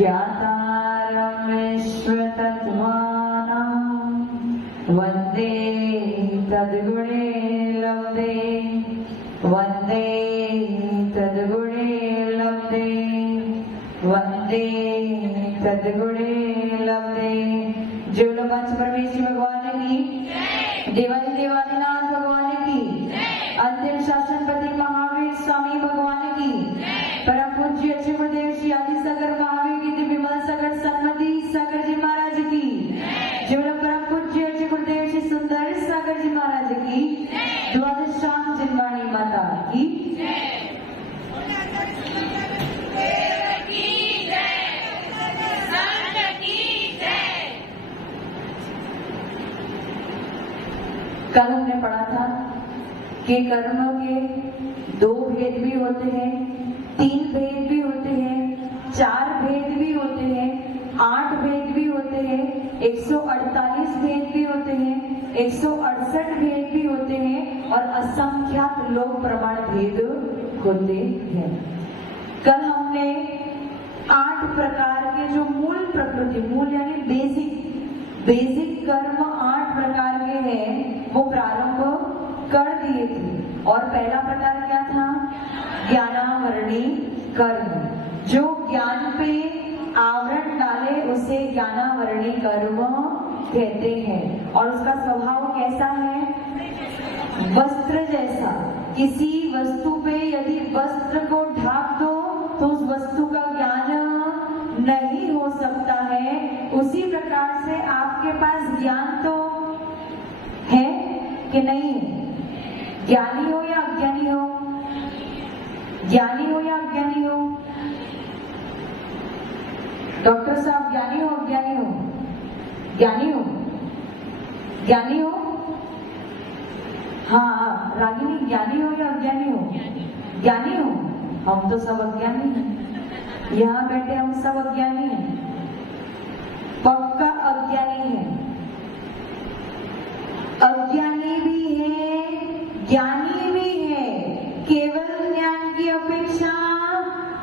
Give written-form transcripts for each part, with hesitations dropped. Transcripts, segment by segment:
ज्ञातारं विश्वतत्त्वानां वन्दे तद्गुणे लब्धे वन्दे तद्गुणे लब्धे वन्दे तद्गुणे लब्धे। जो लोग पंच परमेश्वर भगवान की, देवादी देवादिनाथ भगवान की, अंतिम शासनपति महावीर स्वामी भगवान की, परम पूज्य अच्छे गुरुदेव श्री आदि सागर महावीर की विमल सागर सन्मति सागर जी महाराज की, जो लोग परम पूज्य अच्छे गुरुदेव श्री सुंदर सागर जी महाराज की, द्वादश शाम जिनवाणी माता की। कल हमने पढ़ा था कि कर्म के 2 भेद भी होते हैं, 3 भेद भी होते हैं, 4 भेद भी होते हैं, 8 भेद भी होते हैं, 148 भेद भी होते हैं, 168 भेद भी होते हैं और असंख्यात लोक प्रमाण भेद होते हैं। कल हमने 8 प्रकार के जो मूल प्रकृति, मूल यानी बेसिक कर्म 8 प्रकार के हैं, वो प्रारंभ कर दिए थे। और पहला प्रकार क्या था? ज्ञानावरणी कर्म। जो ज्ञान पे आवरण डाले उसे ज्ञानावरणी कर्म कहते हैं। और उसका स्वभाव कैसा है? वस्त्र जैसा। किसी वस्तु पे यदि वस्त्र को ढाक दो तो उस वस्तु का ज्ञान नहीं हो सकता है। उसी प्रकार से आपके पास ज्ञान तो है कि नहीं है? ज्ञानी हो या अज्ञानी हो? ज्ञानी हो या अज्ञानी हो? डॉक्टर साहब ज्ञानी हो अज्ञानी हो? ज्ञानी हो? ज्ञानी हो? हाँ रागिनी, ज्ञानी हो या अज्ञानी हो? ज्ञानी हो? हम तो सब अज्ञानी हैं, यहाँ बैठे हम सब अज्ञानी हैं, पक्का अज्ञानी है। अज्ञानी भी है, ज्ञानी भी है। केवल ज्ञान की अपेक्षा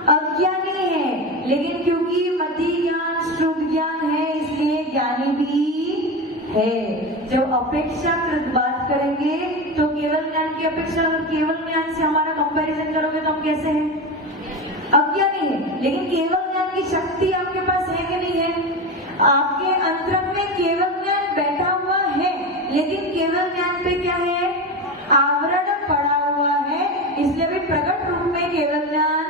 अज्ञानी है, लेकिन क्योंकि मति ज्ञान शुद्ध ज्ञान है इसलिए ज्ञानी भी है। जब अपेक्षाकृत बात करेंगे तो केवल ज्ञान की अपेक्षा, अगर केवल ज्ञान से हमारा कंपैरिजन करोगे तो हम कैसे हैं? अज्ञानी है। लेकिन केवल ज्ञान की शक्ति आपके पास है कि नहीं है? आपके अंतरंग में केवल ज्ञान बैठा हुआ है, लेकिन केवल ज्ञान पे क्या है? आवरण पड़ा हुआ है, इसलिए भी प्रकट रूप में केवल ज्ञान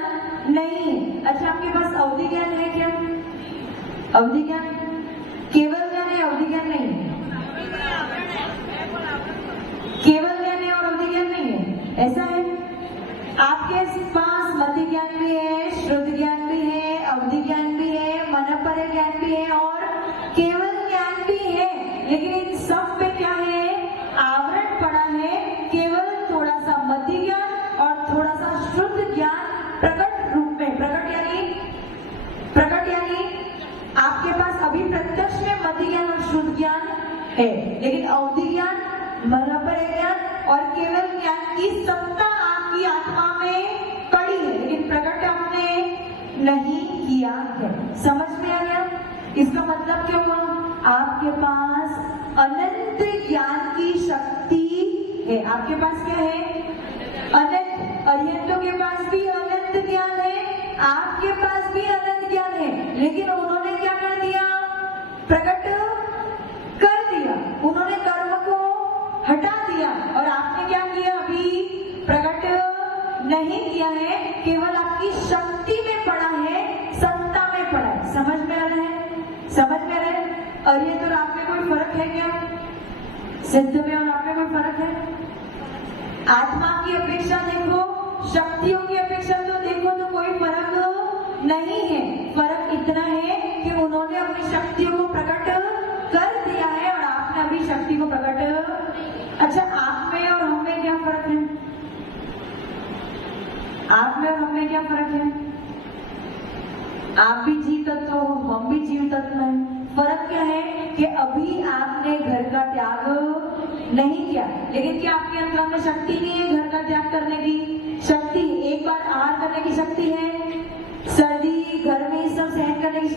नहीं है। अच्छा, आपके पास अवधि ज्ञान है क्या? अवधि ज्ञान केवल ज्ञान है, अवधि ज्ञान नहीं है। केवल ज्ञान है और अवधि ज्ञान नहीं है, ऐसा है। आपके पास मति ज्ञान भी है, श्रुत ज्ञान भी है, अवधि ज्ञान भी है, मनपर ज्ञान भी है और केवल ज्ञान भी है, लेकिन इन सब पे क्या है? आवरण पड़ा है। केवल थोड़ा सा मति ज्ञान और थोड़ा सा श्रुत ज्ञान प्रकट रूप में, प्रकट यानी आपके पास अभी प्रत्यक्ष में मति ज्ञान और शुद्ध ज्ञान है, लेकिन अवधि ज्ञान, मनपर ज्ञान और केवल ज्ञान की सत्ता आपकी आत्मा में पड़ी है, लेकिन प्रकट आपने नहीं किया है। समझ में आ गया? इसका मतलब क्या हुआ? आपके पास अनंत ज्ञान की शक्ति है। आपके पास क्या है? अनंत। अरिहंतों के पास भी अनंत ज्ञान है, आपके पास भी अनंत ज्ञान है, लेकिन उन्होंने क्या कर दिया? प्रकट कर दिया। उन्होंने कर्म को हटा दिया और आपने क्या किया? अभी प्रकट नहीं किया है, केवल आपकी शक्ति में पड़ा है, सत्ता में पड़ा है। समझ में आ रहा है? समझ में आ रहा है? अरिहंत और आप में कोई फर्क है क्या? सिद्ध में और आप में कोई फर्क है? आत्मा की अपेक्षा देखो, शक्तियों की अपेक्षा तो देखो, तो कोई फर्क नहीं है। फर्क इतना है कि उन्होंने अपनी शक्तियों को प्रकट कर दिया है और आपने अभी शक्ति को प्रकट। अच्छा, आप में और हम में क्या फर्क है? आप में और हम में क्या फर्क है? आप भी जीव तत्व हो, हम भी जीव तत्व हैं। फर्क क्या है कि अभी आपने घर का त्याग नहीं किया, लेकिन क्या आपके अंदर में शक्ति नहीं है घर का त्याग करने की? शक्ति, एक बार आहार करने की शक्ति है, सर्दी गर्मी सब सहन करने की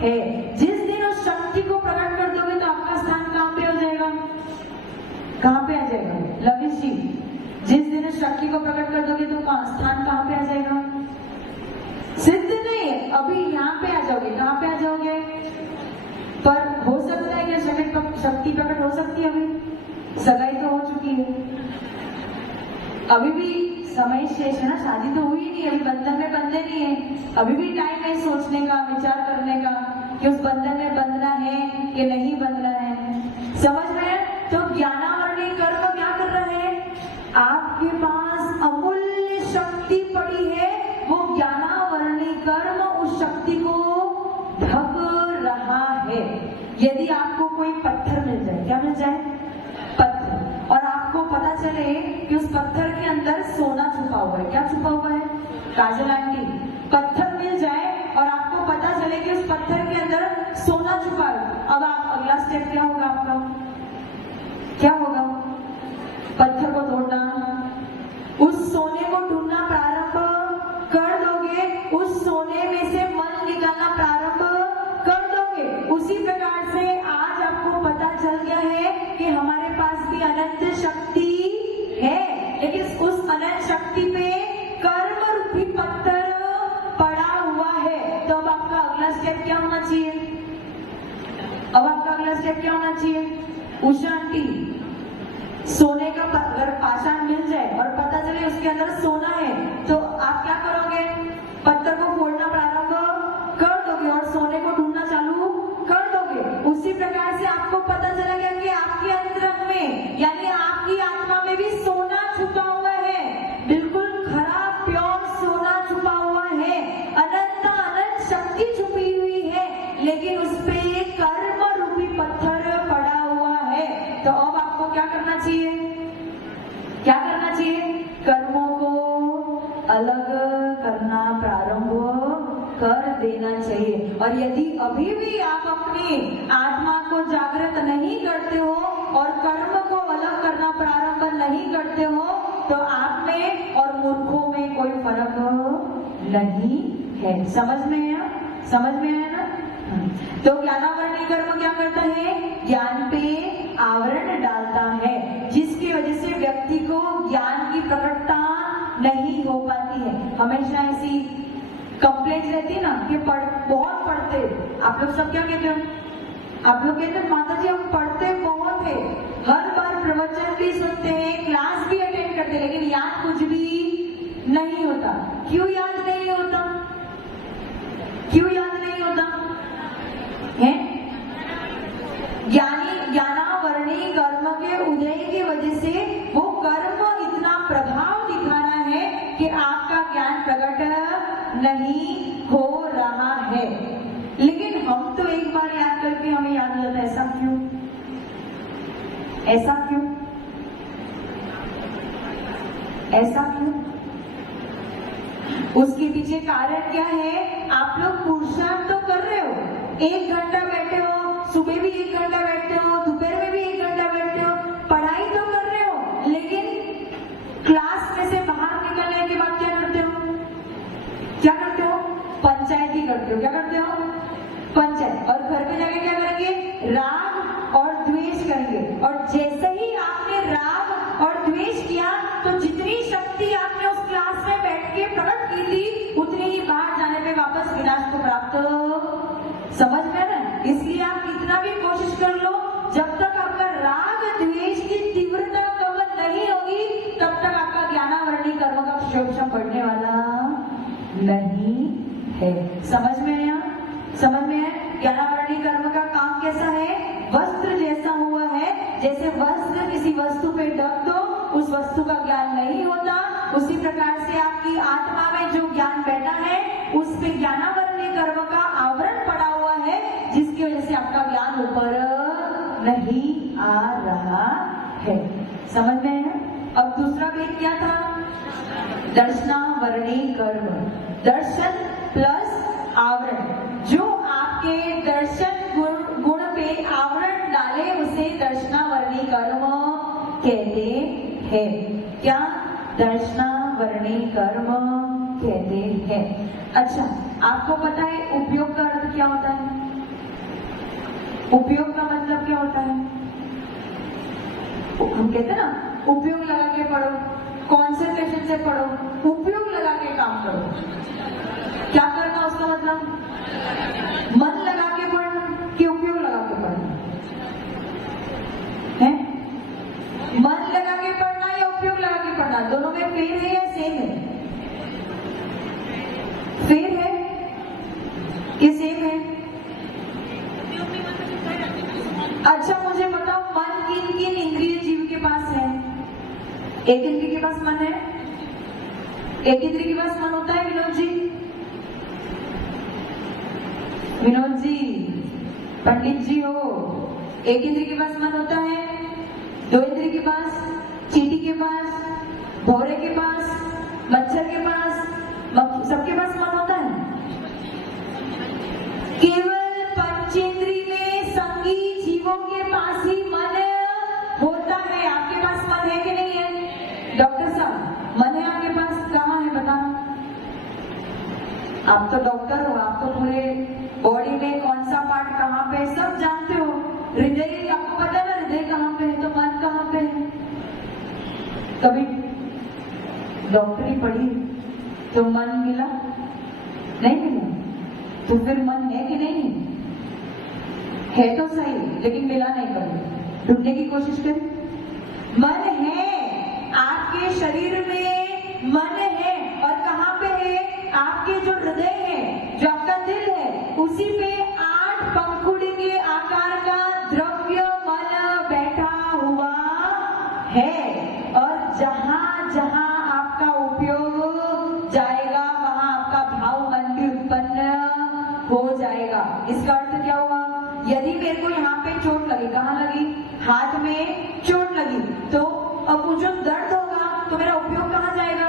है। जिस दिन उस शक्ति को प्रकट कर दोगे तो आपका स्थान कहां पे हो जाएगा, कहां पे आ जाएगा लविश जी? जिस दिन उस शक्ति को प्रकट कर दोगे तो स्थान कहां पे आ जाएगा? सिद्ध नहीं, अभी यहाँ पे आ जाओगे। कहां पे आ जाओगे? पर हो सकता है क्या शक्ति प्रकट हो सकती है? अभी सगाई तो हो चुकी है, अभी भी समय शेष है ना, शादी तो हुई नहीं, अभी बंधन में बंधे नहीं है, अभी भी टाइम है सोचने का, विचार करने का कि उस बंधन में बंधना है कि नहीं बंधना है। समझ में है? तो ज्ञानावरणी कर्म क्या कर रहा है? आपके पास अमूल्य शक्ति पड़ी है, वो ज्ञानावरणी कर्म उस शक्ति को ढक रहा है। यदि आपको कोई पत्थर मिल जाए, क्या मिल जाए? पत्थर, और आपको पता चले कि उस पत्थर के अंदर सोना छुपा हुआ है। क्या छुपा हुआ है काजल आंटी? पत्थर मिल जाए और आपको पता चले कि उस पत्थर के अंदर सोना छुपा है, अब आप अगला स्टेप क्या होगा आपका? क्या होगा? पत्थर को तोड़ना, उस सोने को ढूंढना प्रारंभ कर दोगे, उस सोने में से मल निकालना प्रारंभ कर दोगे। उसी प्रकार से आज आपको पता चल गया है कि हमारे पास भी अनंत शक्ति है, लेकिन उस अनंत शक्ति पे कर्म रूपी पत्थर पड़ा हुआ है। तो अब आपका अगला स्टेप क्या होना चाहिए? अब आपका अगला स्टेप क्या होना चाहिए? उषा आंटी, सोने का अगर पाषाण मिल जाए और पता चले उसके अंदर सोना है तो आप क्या करोगे? पत्थर को फोड़ना प्रारंभ कर दोगे और सोने को ढूंढना चालू कर दोगे। उसी प्रकार से आपको पता चला गया कि आपके अंतरंग में यानी आपकी आत्मा में भी सोना छुपा हुआ है, बिल्कुल खराब प्योर सोना छुपा हुआ है, अनंत शक्ति छुपी हुई है, लेकिन उस पे कर्म रूपी पत्थर पड़ा हुआ है। तो अब आपको क्या करना चाहिए? क्या करना चाहिए? कर्मों को अलग करना प्रारंभ कर देना चाहिए। और यदि अभी भी आप अपनी आत्मा को जागृत नहीं करते हो और कर्म को अलग करना प्रारंभ नहीं करते हो तो आप में और मूर्खों में कोई फर्क नहीं है। समझ में है? समझ में आया ना? तो ज्ञानावरणी कर्म क्या करता है? ज्ञान पे आवरण डालता है, जिसकी वजह से व्यक्ति को ज्ञान की प्रकटता नहीं हो पाती है। हमेशा ऐसी कंप्लेंट रहती है ना कि बहुत पढ़ते। आप लोग सब क्या कहते हो? आप लोग कहते हैं माता जी हम पढ़ते बहुत है, हर बार प्रवचन भी सुनते हैं, क्लास भी अटेंड करते हैं, लेकिन याद कुछ भी नहीं होता। क्यों याद नहीं होता? क्यों याद नहीं होता है? ज्ञानावरणी कर्म के उदय की वजह से वो कर्म इतना प्रभाव दिखा रहा है कि आपका ज्ञान प्रकट नहीं हो रहा है। लेकिन हम तो एक बार याद करके हमें याद हो जाता है। ऐसा क्यों? ऐसा क्यों? ऐसा क्यों? उसके पीछे कारण क्या है? आप लोग पुरुषार्थ तो कर रहे हो, 1 घंटा बैठे हो, सुबह भी 1 घंटा बैठते हो, दोपहर में भी 1 घंटा बैठते हो, पढ़ाई तो कर रहे हो, लेकिन क्लास में से बाहर निकलने के बाद क्या करते हो? क्या करते हो? पंचायती करते हो। क्या करते हो? पंचायत। और घर पे जाके क्या करेंगे? राग और द्वेष करेंगे। और जैसे ही आपने राग और द्वेष किया तो जितनी शक्ति आपने उस क्लास में बैठ के प्रकट की थी उतनी ही बाहर जाने पे वापस विनाश को प्राप्त। समझ में ना? इसलिए आप कितना भी कोशिश कर लो, जब तक आपका राग द्वेष की तीव्रता कम नहीं होगी तब तक आपका ज्ञानावरणी कर्म का शोषण बढ़ने वाला नहीं है। समझ में आया? समझ में है? ज्ञानावरणी कर्म का काम कैसा है? वस्त्र जैसा हुआ है, जैसे वस्त्र किसी वस्तु पे ढक दो उस वस्तु का ज्ञान नहीं होता, उसी प्रकार से आपकी आत्मा में जो ज्ञान बैठा है उस पे ज्ञानावरणी कर्म का आवरण पड़ा हुआ है, जिसकी वजह से आपका ज्ञान ऊपर नहीं आ रहा है। समझ में है? अब दूसरा भेद क्या था? दर्शनावरणी कर्म, दर्शन प्लस आवरण। जो आपके दर्शन गुण पे आवरण डाले उसे दर्शनावरणी कर्म कहते हैं। क्या? दर्शनावरणी कर्म कहते हैं। अच्छा, आपको पता है उपयोग का अर्थ क्या होता है? उपयोग का मतलब क्या होता है? हम कहते हैं ना, उपयोग लगा के पढ़ो, कॉन्सेंट्रेशन से पढ़ो, उपयोग लगा के काम करो। क्या करना उसका मतलब? मन लगा के पढ़ना कि उपयोग लगा के पढ़ना है? मन लगा के पढ़ना या उपयोग लगा के पढ़ना, दोनों में फेर है या सेम है? फेर है कि सेम है? अच्छा मुझे बताओ, मन किन किन इंद्रिय जीव के पास है? एक इंद्रिय के पास मन है, एक इंद्रिय के पास मन होता है। विनोद जी, विनोद जी, पंडित जी हो, एक इंद्रिय के पास मन होता है, दो इंद्रिय के पास, चींटी के पास, भौरे के पास, मच्छर के पास, सबके पास मन होता है। केवल पंचेंद्रिय में संगी जीवों के पास ही मन होता है। आपके पास मन है कि नहीं है? डॉक्टर साहब, मन है आपके पास? कहाँ है बताना? आप तो डॉक्टर हो, आप तो पूरे बॉडी में कौन सा पार्ट कहाँ पे सब जानते हो। हृदय, आपको पता है ना हृदय कहाँ पे है, तो मन कहाँ पे है? कभी डॉक्टरी पढ़ी तो मन मिला? नहीं मिला। तो फिर मन है कि नहीं है? तो सही, लेकिन मिला नहीं। कभी ढूंढने की कोशिश करें। मन है, आपके शरीर में मन है। और कहाँ पे है? आपके जो हृदय है, जो आपका दिल है, उसी पे 8 पंखुड़ी के आकार का द्रव्य मन बैठा हुआ है। और जहां जहां आपका उपयोग जाएगा, वहां आपका भाव मन भी उत्पन्न हो जाएगा। इसका अर्थ क्या हुआ? यदि मेरे को यहाँ पे चोट लगी, कहाँ लगी? हाथ में चोट लगी, तो अब वो जो दर्द होगा तो मेरा उपयोग कहाँ जाएगा?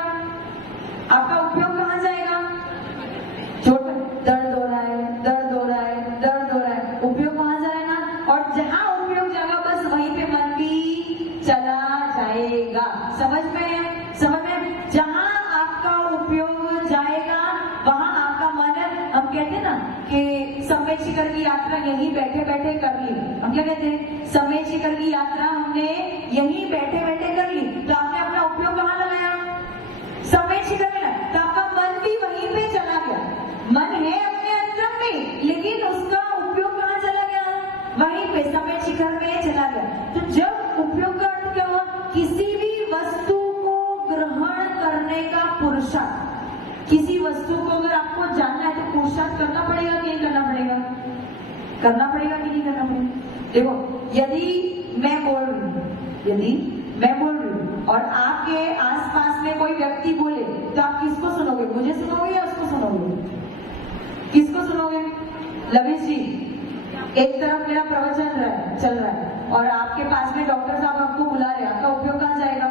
आपका उपयोग कहाँ जाएगा? चोट, दर्द हो रहा है, दर्द हो रहा है, दर्द हो रहा है, उपयोग वहां जाएगा। और जहां उपयोग जाएगा बस वहीं पे मन भी चला जाएगा। समझ में? समझ में? जहां आपका उपयोग जाएगा वहां आपका मन, हम कहते हैं ना कि समय शिखर की यात्रा यहीं बैठे बैठे कर ली। हम क्या कहते हैं? समय शिखर की यात्रा हमने यहीं बैठे बैठे कर ली। तो आपने अपना उपयोग कहाँ लगाया? समय शिखर में। तो आपका मन भी वहीं पे चला गया। मन है अपने अंदर में, लेकिन उसका उपयोग कहाँ चला गया? वहीं पे समय शिखर में चला गया। तो जब उपयोग का अर्थ क्या हुआ? किसी भी वस्तु को ग्रहण करने का पुरुषार्थ। किसी वस्तु को अगर आपको जानना है तो पुरुषार्थ करना पड़ेगा कि नहीं करना पड़ेगा? करना पड़ेगा कि नहीं करना पड़ेगा? देखो, यदि मैं बोल रही हूँ और आपके आसपास में कोई व्यक्ति बोले, तो आप किसको सुनोगे? मुझे सुनोगे या उसको सुनोगे? किसको सुनोगे? लवेश जी, एक तरफ मेरा प्रवचन चल रहा है और आपके पास में डॉक्टर साहब आपको बुला रहे हैं, आपका उपयोग कहाँ जाएगा?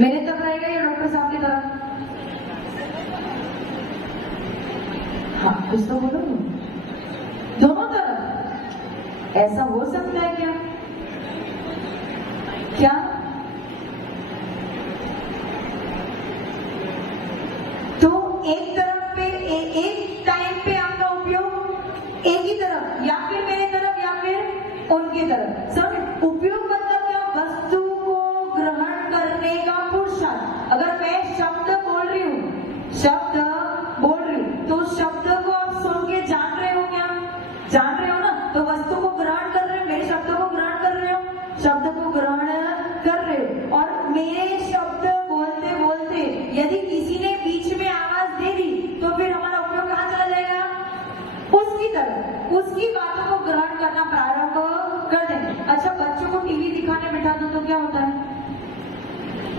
मेरे तरफ रहेगा या डॉक्टर साहब की तरफ? हाँ, कुछ तो बोलो। दोनों तरफ। ऐसा हो सकता है क्या? क्या? तो एक तरफ पे एक टाइम पे आपका उपयोग एक ही तरफ, या फिर मेरे तरफ या फिर उनके तरफ। समझ? उपयोग मतलब क्या? वस्तु को ग्रहण करने का पुरुषार्थ। अगर मैं शब्द बोल रही हूँ, तो शब्द को आप सुन के जान रहे हो क्या? जान रहे हो ना? तो वस्तु को ग्रहण कर रहे हो, मेरे शब्द को ग्रहण कर रहे हो, शब्द को ग्रहण कर रहे हो। और मेरे शब्द बोलते बोलते यदि किसी ने बीच में आवाज दे दी, तो फिर हमारा उपयोग कहाँ चला जाएगा? उसकी तरफ। उसकी बातों को ग्रहण करना प्रारंभ कर देंगे। अच्छा, बच्चों को टीवी दिखाने बिठा दो तो क्या होता है?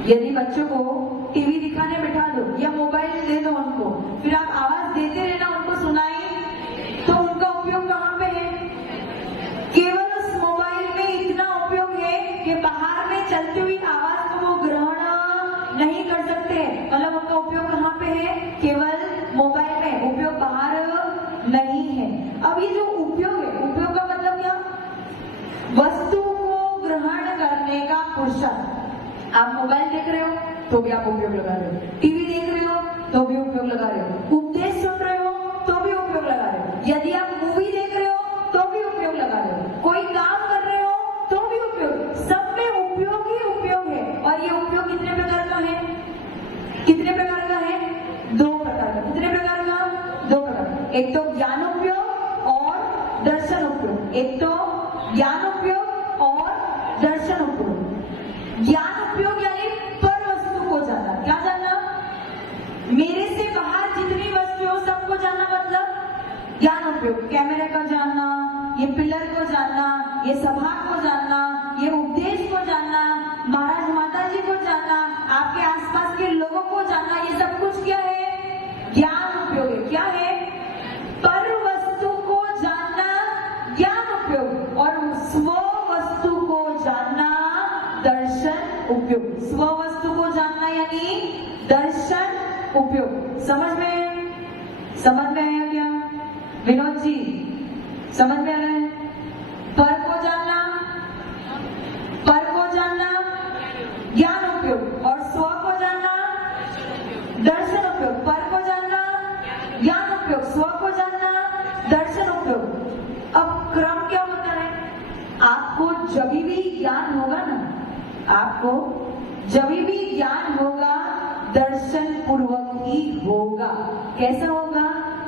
यदि बच्चों को टीवी दिखाने बिठा दो या मोबाइल दे दो उनको, फिर आप आवाज देते रहना, उनको सुनाई, तो उनका उपयोग कहाँ पे है? केवल उस मोबाइल में इतना उपयोग है कि बाहर में चलती हुई आवाज को वो ग्रहण नहीं कर सकते। मतलब उनका उपयोग कहाँ पे है? केवल मोबाइल में। उपयोग बाहर नहीं है। अब ये जो उपयोग है, उपयोग का मतलब क्या? वस्तु को ग्रहण करने का पुरुषार्थ। आप मोबाइल देख रहे हो तो भी आप उपयोग लगा रहे हो, टीवी देख रहे हो तो भी उपयोग लगा रहे हो, उपदेश सुन रहे हो तो भी उपयोग लगा रहे हो, यदि आप मूवी देख रहे हो तो एक तो ज्ञान उपयोग और दर्शन उपयोग, एक तो ज्ञान उपयोग और दर्शन उपयोग। ज्ञान उपयोग यानी पर वस्तु को जानना। क्या जानना? मेरे से बाहर जितनी वस्तुओं सबको जानना, मतलब ज्ञान उपयोग। कैमरे को जानना, ये पिलर को जानना, ये सभा को जानना, ये उपदेश को जानना, महाराज माता जी को जानना, आपके आसपास के लोगों को जानना, ये सब कुछ क्या है? ज्ञान उपयोग है। क्या है? पर वस्तु को जानना ज्ञान उपयोग और स्व वस्तु को जानना दर्शन उपयोग। स्व वस्तु को जानना यानी दर्शन उपयोग। समझ में? समझ में आया क्या विनोद जी? समझ में आ रहा है? पर को जानना, पर को जानना ज्ञान उपयोग और स्व को जानना दर्शन उपयोग। पर को जानना ज्ञान उपयोग, स्व को जानना दर्शन उपयोग। अब क्रम क्या होता है? आपको जब भी ज्ञान होगा ना, आपको जब भी ज्ञान होगा दर्शन पूर्वक ही होगा। कैसा होगा?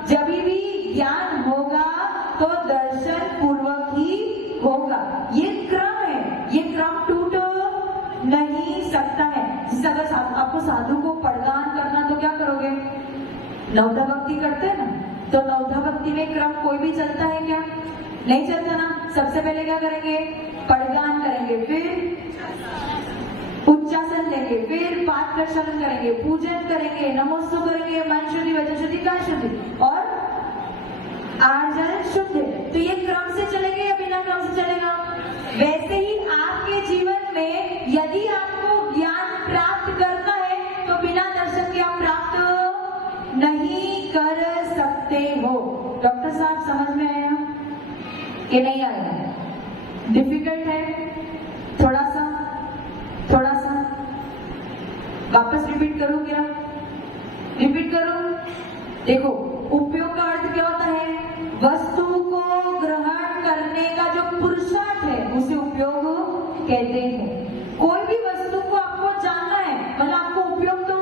जब भी ज्ञान होगा तो दर्शन पूर्वक ही होगा। ये क्रम है, ये क्रम टूट नहीं सकता है। जिस अगर आपको साधु को पड़गान करना तो क्या करोगे? नवधा भक्ति करते हैं ना, तो नवधा भक्ति में क्रम कोई भी चलता है क्या? नहीं चलता ना। सबसे पहले क्या करेंगे? पड़गान करेंगे, फिर उच्चासन लेंगे, फिर पाठ प्रचलन करेंगे, पूजन करेंगे, नमोस्तु करेंगे, मन शुद्धि, वचन शुद्धि, काय शुद्धि और आर्जन शुद्धि। तो ये क्रम से चलेंगे या बिना क्रम से चलेगा? वैसे ही आपके जीवन में यदि आपको ज्ञान प्राप्त करना है तो बिना दर्शन के आप प्राप्त नहीं कर सकते हो। डॉक्टर साहब समझ में आया कि नहीं आया? डिफिकल्ट है थोड़ा सा? थोड़ा सा वापस रिपीट करूं क्या? रिपीट करूं? देखो, उपयोग का अर्थ क्या होता है? वस्तु को ग्रहण करने का जो पुरुषार्थ है उसे उपयोग कहते हैं। कोई भी वस्तु को आपको जानना है, मतलब आपको उपयोग तो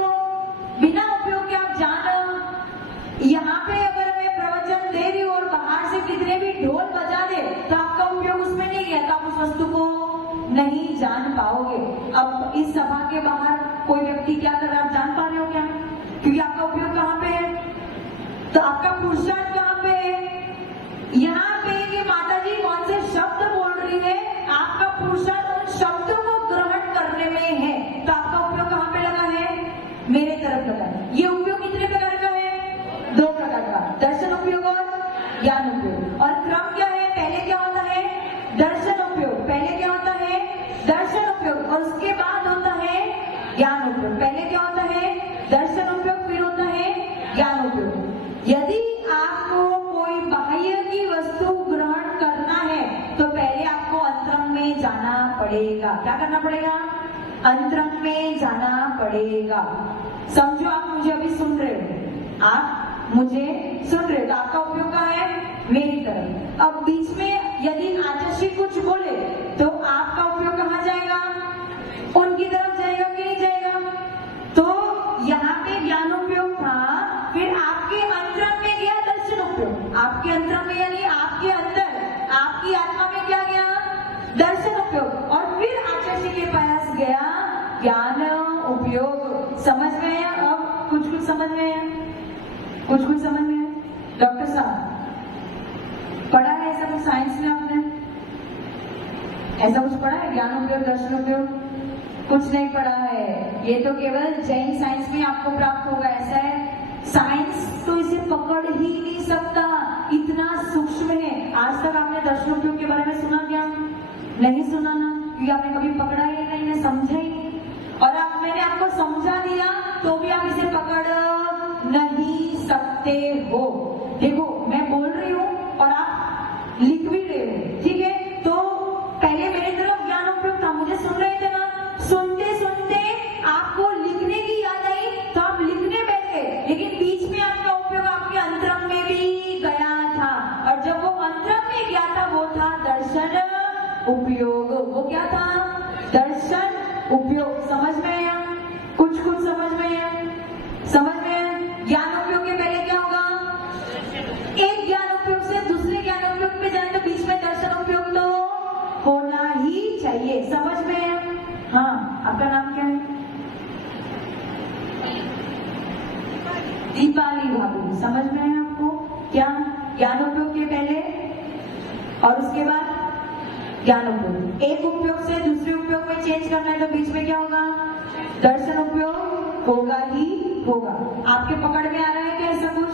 बिना उपयोग के आप जान। यहाँ पे अगर मैं प्रवचन दे रही हूँ और बाहर से कितने भी ढोल बजा दे तो आपका उपयोग उसमें नहीं है, तो आप उस वस्तु को नहीं जान पाओगे। अब इस सभा के बाहर कोई व्यक्ति क्या कर रहा है, आप जान पा रहे हो क्या? क्योंकि आपका उपयोग कहाँ पे है? तो आपका पुरुषार्थ कहाँ पे है? यहाँ पे कि माता जी कौन से शब्द बोल रही है, आपका पुरुषार्थ उन शब्दों को ग्रहण करने में है। तो आपका उपयोग कहाँ पे लगा है? मेरे तरफ लगा है। ये उपयोग कितने प्रकार का है? 2 प्रकार का, दर्शन उपयोग और ज्ञान उपयोग। और क्रम क्या है? पहले क्या होता है? दर्शन उपयोग। पहले क्या होता है? दर्शन उपयोग और उसके बाद होता है ज्ञान उपयोग। पहले क्या होता है? दर्शन उपयोग, फिर होता है ज्ञान उपयोग। यदि आपको कोई बाह्य की वस्तु ग्रहण करना है तो पहले आपको अंतरंग में जाना पड़ेगा। क्या करना पड़ेगा? अंतरंग में जाना पड़ेगा। समझो आप मुझे अभी सुन रहे हो, आप मुझे सुन रहे हो, तो आपका उपयोग क्या है? मेरी तरफ। अब बीच में यदि आचार्य कुछ बोले तो आपका उपयोग कहाँ जाएगा? उनकी तरफ जाएगा कि नहीं जाएगा? तो यहाँ पे ज्ञान उपयोग था, फिर आपके अंतरंग में गया दर्शन उपयोग। आपके अंतरंग में यानी आपके अंदर, आपकी आत्मा में क्या गया? दर्शन उपयोग। और फिर आचार्य के पास गया ज्ञान उपयोग। समझ में आया? अब कुछ कुछ समझ में आया? कुछ कुछ समझ में आया? डॉक्टर साहब पढ़ा है ऐसा कुछ साइंस में? आपने ऐसा कुछ पढ़ा है? ज्ञान उपयोग, दर्शन उपयोग? कुछ नहीं पढ़ा है। ये तो केवल जैन साइंस में आपको प्राप्त होगा। ऐसा है, साइंस तो इसे पकड़ ही नहीं सकता, इतना सूक्ष्म है। आज तक आपने दर्शन उपयोग के बारे में सुना क्या? नहीं सुना ना, क्योंकि आपने कभी पकड़ा ही नहीं है, समझा ही नहीं। और अब मैंने आपको समझा दिया तो भी आप इसे पकड़ नहीं सकते हो। देखो, मैं बोल रही हूँ और आप लिख भी रहे हो, ठीक है? तो पहले मेरी तरफ ज्ञान उपयोग था, मुझे सुन रहे थे ना, सुनते सुनते आपको लिखने की याद आई तो आप लिखने बैठे, लेकिन बीच में आपका उपयोग आपके अंतरंग में भी गया था। और जब वो अंतरंग में गया था वो था दर्शन उपयोग। वो क्या था? दर्शन उपयोग। समझ में आया? कुछ कुछ समझ में आया? समझ में आया? ज्ञान उपयोग के पहले क्या होगा? आपका नाम क्या है? दीपाली भाभी। समझ में है आपको? क्या ज्ञान उपयोग के पहले और उसके बाद ज्ञान उपयोग। एक उपयोग से दूसरे उपयोग में चेंज करना है तो बीच में क्या होगा? दर्शन उपयोग होगा ही होगा। आपके पकड़ में आ रहा है क्या ऐसा कुछ?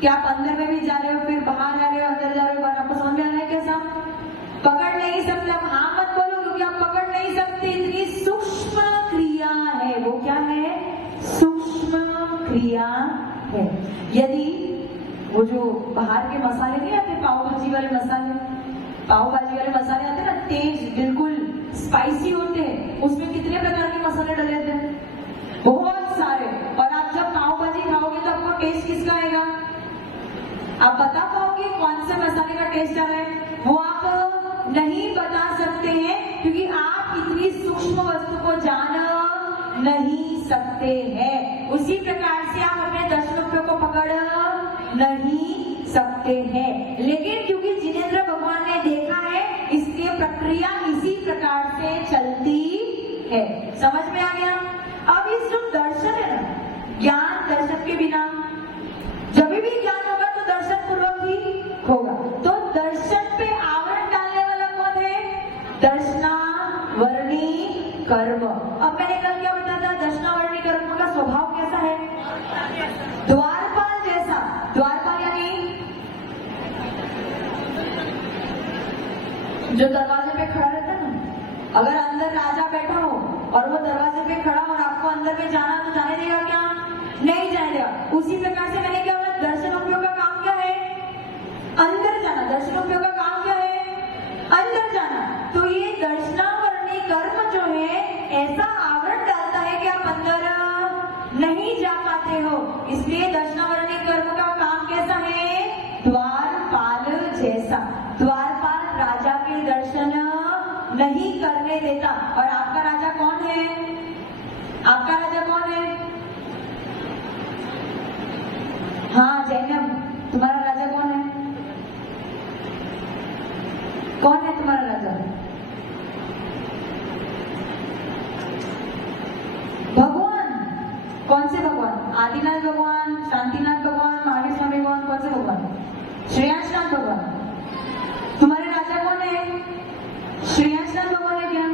क्या आप अंदर में भी जा रहे हो, फिर बाहर आ रहे हो, अंदर जा रहे हो, बाहर? आपको समझ में आ रहा है कैसा? पकड़ नहीं सकते आप, हाँ मत बोलो, क्योंकि आप पकड़ नहीं सकते। इतनी सूक्ष्म क्रिया है। वो क्या है? सूक्ष्म क्रिया है। यदि वो जो बाहर के मसाले नहीं आते, पाव भाजी वाले मसाले, पाव भाजी वाले मसाले आते हैं ना, तेज बिल्कुल स्पाइसी होते हैं, उसमें कितने प्रकार के मसाले डले होते हैं? बहुत सारे। और आप जब पाव भाजी खाओगे तो आपको टेस्ट किसका आएगा? आप बता पाओगे कौन से मसाले का टेस्ट आ रहा है? वो आप नहीं बता सकते हैं, क्योंकि आप इतनी सूक्ष्म वस्तु को जान नहीं सकते हैं। उसी प्रकार से आप अपने दर्शन उपयोग को पकड़ नहीं सकते हैं। लेकिन क्योंकि जिनेंद्र भगवान ने देखा है, इसलिए प्रक्रिया इसी प्रकार से चलती है। समझ में आ गया? अब इस जो दर्शन है ना, ज्ञान दर्शन के बिना, जब भी ज्ञान होगा तो दर्शन पूर्वक ही होगा। तो दर्शन पे आवरण डालने वाला कौन है? दर्शनावरणी कर्म। अब मैंने कल क्या बताया था? दर्शनावरणी कर्म का स्वभाव कैसा है? द्वारपाल जैसा। द्वारपाल यानी जो दरवाजे पे खड़ा रहता है ना, अगर अंदर राजा बैठा हो और वो दरवाजे पे खड़ा और आपको अंदर में जाना, तो जाने देगा क्या? नहीं जाने देगा। उसी प्रकार से मैंने क्या बोला? दर्शन उपयोग का काम क्या है? अंदर जाना। दर्शन उपयोग का काम क्या है? अंदर जाना। तो ये दर्शनावरणी कर्म जो है, ऐसा आवरण डालता है कि आप अंदर नहीं जा पाते हो। इसलिए दर्शनावरणी कर्म का काम कैसा है? द्वारपाल जैसा। द्वारपाल राजा के दर्शन नहीं करने देता। और आपका राजा कौन है? आपका राजा कौन है? हाँ जैनब, तुम्हारा राजा कौन है? कौन है तुम्हारा राजा? भगवान। कौन से भगवान? आदिनाथ भगवान, शांतिनाथ भगवान, महावीर स्वामी भगवान? कौन से भगवान? श्रेयांशनाथ भगवान। तुम्हारे राजा कौन है? श्रेयांशनाथ भगवान है क्या?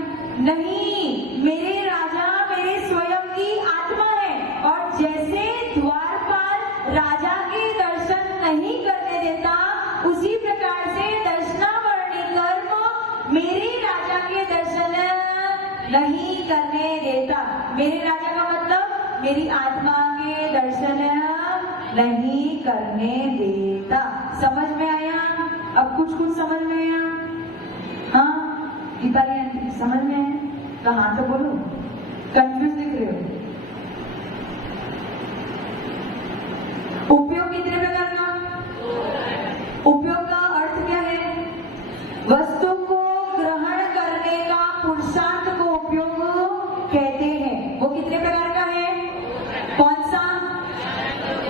नहीं, मेरे राजा मेरे स्वयं की आत्मा है। और जैसे द्वारपाल राजा के दर्शन नहीं करने देता, उसी प्रकार से दर्शनावरणी कर्म मेरे राजा के दर्शन नहीं करने देता। मेरे राजा का मतलब मेरी आत्मा के दर्शन नहीं करने देता। समझ में आया? अब कुछ कुछ समझ में आया? हाँ दीपाली आंटी, समझ में है? तो हाँ तो बोलो, कंफ्यूज दिख रहे हो। उपयोग कितने प्रकार का? उपयोग का अर्थ क्या है? वस्तु को ग्रहण करने का पुरुषार्थ को उपयोग कहते हैं। वो कितने प्रकार का है? कौन सा?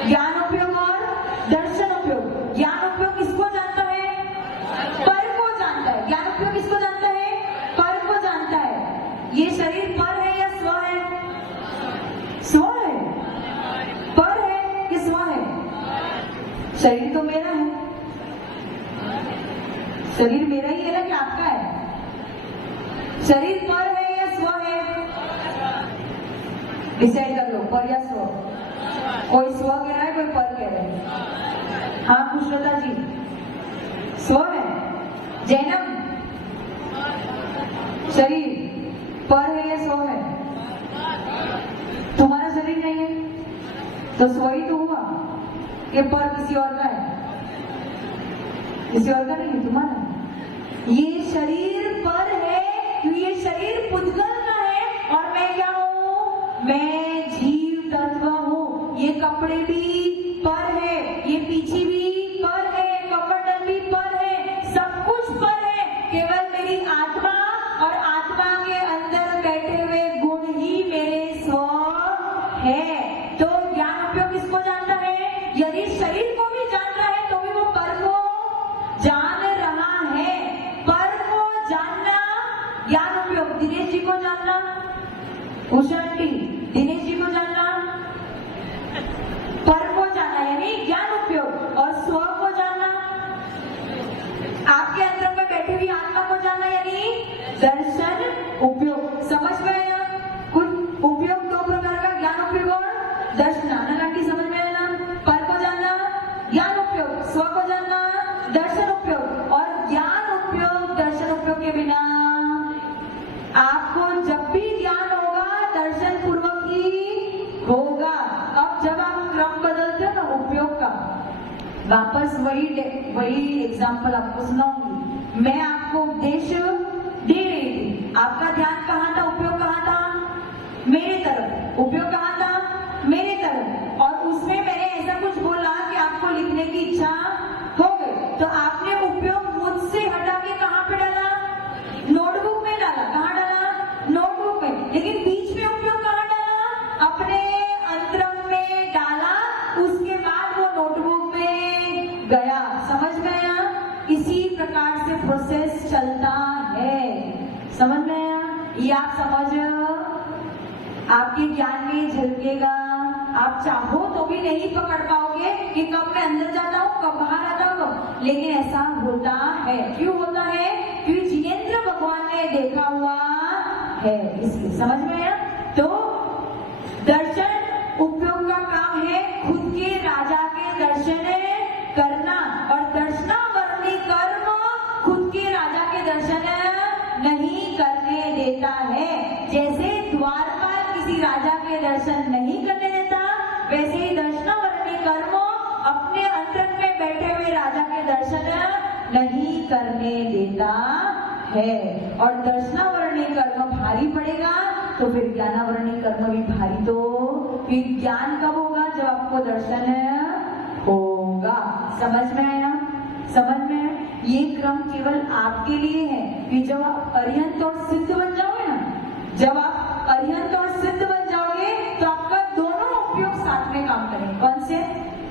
ज्ञान उपयोग और दर्शन उपयोग। ज्ञान उपयोग किसको जानता है? पर को जानता है। ज्ञान उपयोग किसको जानता है? पर को जानता है। ये शरीर पर है या स्व है? स्व है। पर है कि स्व है? शरीर तो मेरा है। शरीर मेरा ही है ना कि आपका है? शरीर पर है या स्व है? डिसाइड कर लो, पर या स्व। कोई स्व कह रहा है, कोई पर कह रहा है। हाँ कुशलता जी, स्व है। जैनब, शरीर पर है या स्व है? तुम्हारा शरीर नहीं है तो स्व ही तो हुआ कि पर किसी और का है? किसी और का नहीं है, तुम्हारा। ये शरीर पर है क्योंकि ये शरीर पुद्गल का है। और मैं क्या हूँ? मैं जीव तत्व हूँ। ये कपड़े भी पर है, ये पीछे भी पर है, कपड़न भी पर है, सब कुछ पर है। केवल मेरी आत्मा और आत्मा के अंदर बैठे हुए गुण ही मेरे स्व है। तो ज्ञान उपयोग किसको जानता है? यदि शरीर को भी जानता है तो भी वो पर को जान रहा है। पर को जानना ज्ञान उपयोग। दिनेश जी को जानना उषा आंटी, दिनेश जी को जानना, पर को जानना यानी ज्ञान उपयोग, और स्व को जानना, आपके अंदर में बैठी हुई आत्मा को जानना यानी दर्शन उपयोग। समझ में आया? कुछ उपयोग दो प्रकार का, ज्ञान उपयोग और दर्शन। आंटी समझ में आया ना? पर को जानना ज्ञान उपयोग, स्व को जानना दर्शन उपयोग। और ज्ञान उपयोग दर्शन उपयोग के बिना आपको जब भी ज्ञान होगा दर्शन पूर्वक ही होगा। अब जब आप क्रम बदलते हो ना उपयोग का, वापस वही एग्जाम्पल आपको सुनाऊंगी। मैं आपको उपदेश दे रही थी, आपका ध्यान कहाँ था, उपयोग कहाँ था? मेरे तरफ। उपयोग कहाँ था? मेरे तरफ। और उसमें मैंने ऐसा कुछ बोला कि आपको लिखने की इच्छा हो गई, तो आपने उपयोग मुझसे हटा के कहाँ पे डाला? नोटबुक में डाला। कहाँ डाला? नोटबुक में। लेकिन बीच में उपयोग कहाँ डाला? अपने अंतरंग में डाला। उसके बाद वो नोटबुक में गया। समझ में आया? इसी प्रकार से प्रोसेस चलता है। समझ में आया? ये आप समझ आपके ज्ञान में झलकेगा। आप चाहो तो भी नहीं पकड़ पाओगे कि कब मैं अंदर जाता हूँ, कब बाहर आता हूँ, लेकिन ऐसा होता है। क्यों होता है? क्योंकि जिनेंद्र भगवान ने देखा हुआ है, इसलिए। समझ में आया? तो दर्शन उपयोग का काम है खुद के राजा के दर्शन करना, और दर्शनावरणी कर्म खुद के राजा के दर्शन नहीं करने देता है। जैसे द्वारपाल किसी राजा के दर्शन नहीं करने देता, वैसे ही दर्शनावरणी कर्म अपने अंतर में बैठे हुए राजा के दर्शन नहीं करने देता है। और दर्शनावरणी कर्म भारी पड़ेगा तो फिर ज्ञानावरणी कर्म भी भारी। तो फिर ज्ञान कब होगा? जब आपको दर्शन होगा। समझ में आया? समझ में? ये क्रम केवल आपके लिए है कि जब आप अरिहंत और सिद्ध बन जाओगे ना, जब आप अरिहंत और सिद्ध बन जाओगे तो आपका दोनों उपयोग साथ में काम करेंगे। कौन से?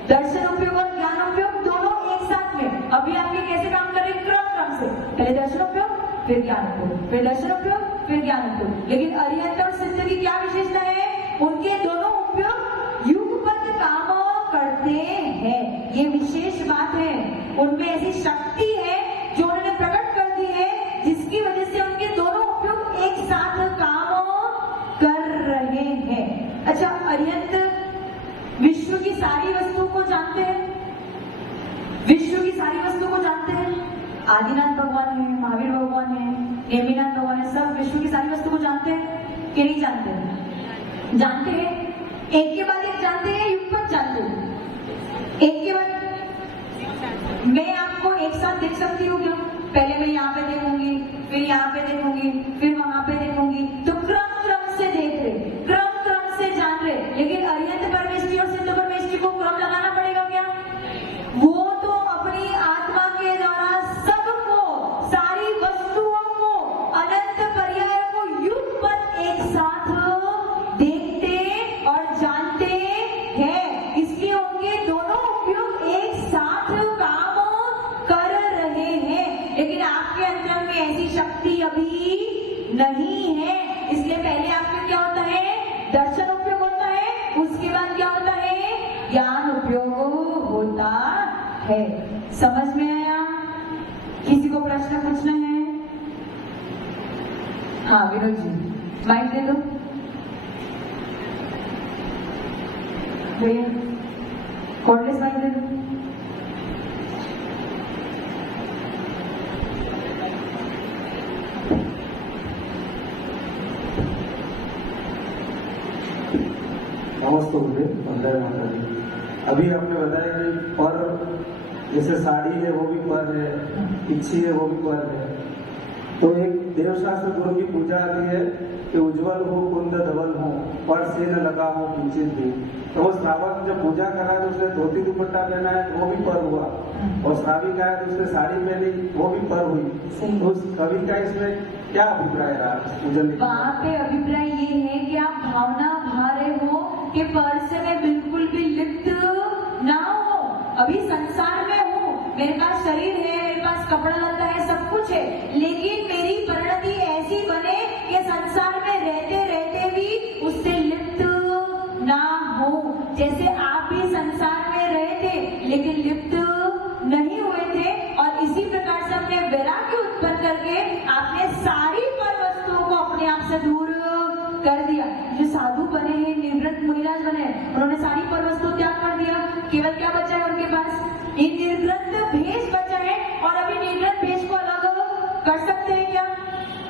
दर्शन उपयोग और ज्ञान उपयोग दोनों एक साथ में। अभी आपके कैसे काम करेंगे? क्रम से। पहले दर्शन उपयोग, फिर ज्ञान उपयोग, फिर दर्शन उपयोग, फिर ज्ञान उपयोग। लेकिन अरिहंत और सिद्ध की क्या विशेषता है? उनके दोनों उपयोग युगपत काम करते हैं। ये विशेष बात है। उनमें ऐसी शक्ति है जो उन्होंने प्रकट कर दी है, जिसकी वजह से उनके दोनों उपयोग एक साथ काम कर रहे हैं। अच्छा, अरिहंत विश्व की सारी वस्तुओं को जानते हैं, विश्व की सारी वस्तुओं को जानते हैं। आदिनाथ भगवान है, महावीर भगवान है, नेमिनाथ भगवान है, सब विश्व की सारी वस्तु को जानते हैं कि नहीं जानते हैं? जानते हैं। एक के बाद एक जानते हैं, युगपत जानते हैं। एक के बाद मैं आपको एक साथ देख सकती हूँ क्या? पहले मैं यहाँ पे देखूंगी, फिर यहाँ पे देखूंगी, फिर वहां पे देखूंगी, तो क्रम से देख रहे, क्रम से जान रहे। लेकिन अरिहंत परमेष्ठी और सिद्ध परमेष्ठी को क्रम लगाना पड़ेगा क्या? वो तो अपनी आत्मा के द्वारा सबको, सारी वस्तुओं को, अनंत पर्याय को युगपत एक साथ देखते और जानते हैं। इसलिए उनके दोनों उपयोग एक साथ काम कर रहे हैं। लेकिन आपके अंदर में ऐसी शक्ति अभी नहीं है। इसलिए पहले आपके क्या होता है? दर्शन उपयोग होता है। उसके बाद क्या होता है? ज्ञान उपयोग होता है। समझ में आया? किसी को प्रश्न पूछना है? हाँ विनोद जी, माइक दे दो भैया, कॉर्डलेस माइक दे दो। नमस्ते वंदे मातरम। अभी आपने बताया कि पर, जैसे साड़ी है वो भी पर है, इच्छी है वो भी पर है। तो एक देवशास्त्र गुरु की पूजा आती है कि उज्जवल हो कुंद धवल हो, पर से न लगा हो किंचित भी। तो वो श्रावक जब पूजा करा तो उसने धोती दुपट्टा पहना है, वो भी पर हुआ। और श्राविका है तो उसने साड़ी पहनी, वो भी पर हुई। तो उस कवि का इसमें क्या अभिप्राय रहा? वहाँ पे अभिप्राय ये है कि आप भावना भा रहे हो कि पर से मैं बिल्कुल भी लिप्त ना हो। अभी संसार में हूँ, मेरे पास शरीर है, मेरे पास कपड़ा लता है, सब कुछ है, लेकिन मेरी परिणति ऐसी बने कि संसार में रहते रहते भी जैसे आप भी संसार में रहे थे लेकिन लिप्त नहीं हुए थे, और इसी प्रकार से अपने वैराग्य उत्पन्न करके आपने सारी पर वस्तुओं को अपने आप से दूर कर दिया। जो साधु बने हैं, निर्ग्रंथ मुनिराज बने, उन्होंने सारी पर वस्तु त्याग कर दिया। केवल क्या बचा है उनके पास? ये निर्ग्रंथ भेष बचा है। और अभी निर्ग्रंथ भेष को अलग कर सकते हैं क्या?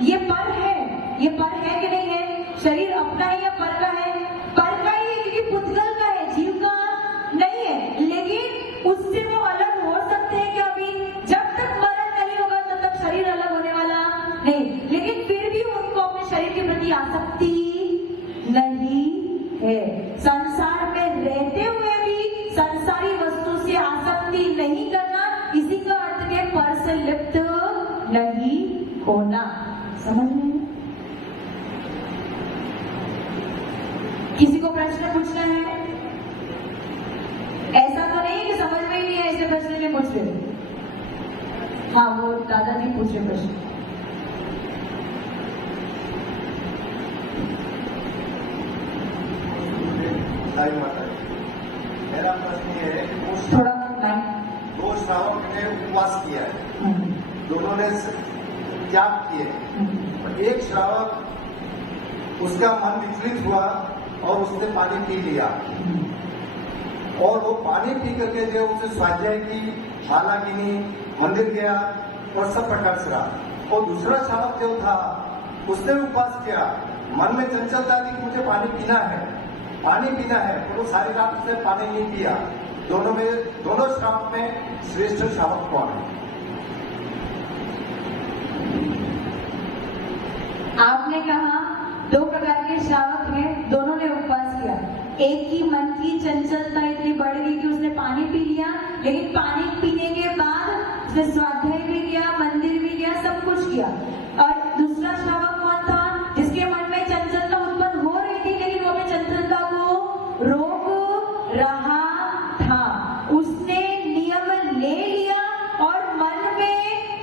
ये पर है, ये पर है कि नहीं है? शरीर अपना है या पर का है? पर का ही है, क्योंकि पुद्गल का है, जीव का नहीं है। लेकिन उससे वो अलग हो सकते हैं क्या? अभी जब तक मरण नहीं होगा तब तक शरीर अलग होने वाला नहीं। लेकिन फिर भी उनको अपने शरीर के प्रति आसक्ति नहीं है। संसार में रहते हुए भी संसारी वस्तु से आसक्ति नहीं करना, इसी का अर्थ है पर से लिप्त नहीं होना। समझ में? किसी को प्रश्न पूछना है? ऐसा तो नहीं कि समझ में ही नहीं है ऐसे प्रश्न में पूछ रहे। हाँ, वो दादाजी पूछ रहे प्रश्न। मेरा प्रश्न ये है कि थोड़ा दो श्रावक ने उपवास किया है, दोनों ने त्याग किए, और एक श्रावक उसका मन विचलित हुआ और उसने पानी पी लिया, और वो पानी पी करके जो उसे स्वाध्याय की, माला गिनी, मंदिर गया और सब प्रकार से रहा। और दूसरा श्रावक जो था उसने उपवास किया, मन में चंचलता थी कि मुझे पानी पीना है, और वो सारी रात उसने पानी नहीं पिया। दोनों श्रावक में श्रेष्ठ श्रावक कौन है? आपने कहा दो प्रकार के श्रावक हैं, दोनों ने उपवास किया। एक की मन की चंचलता इतनी बढ़ गई कि उसने पानी पी लिया, लेकिन पानी पीने के बाद उसने स्वाध्याय भी किया, मंदिर भी गया, सब कुछ किया। और दूसरा श्रावक कौन था? जिसके मन में चंचलता उत्पन्न हो रही थी, लेकिन वो अपनी चंचलता को रोक रहा था। उसने नियम ले लिया, और मन में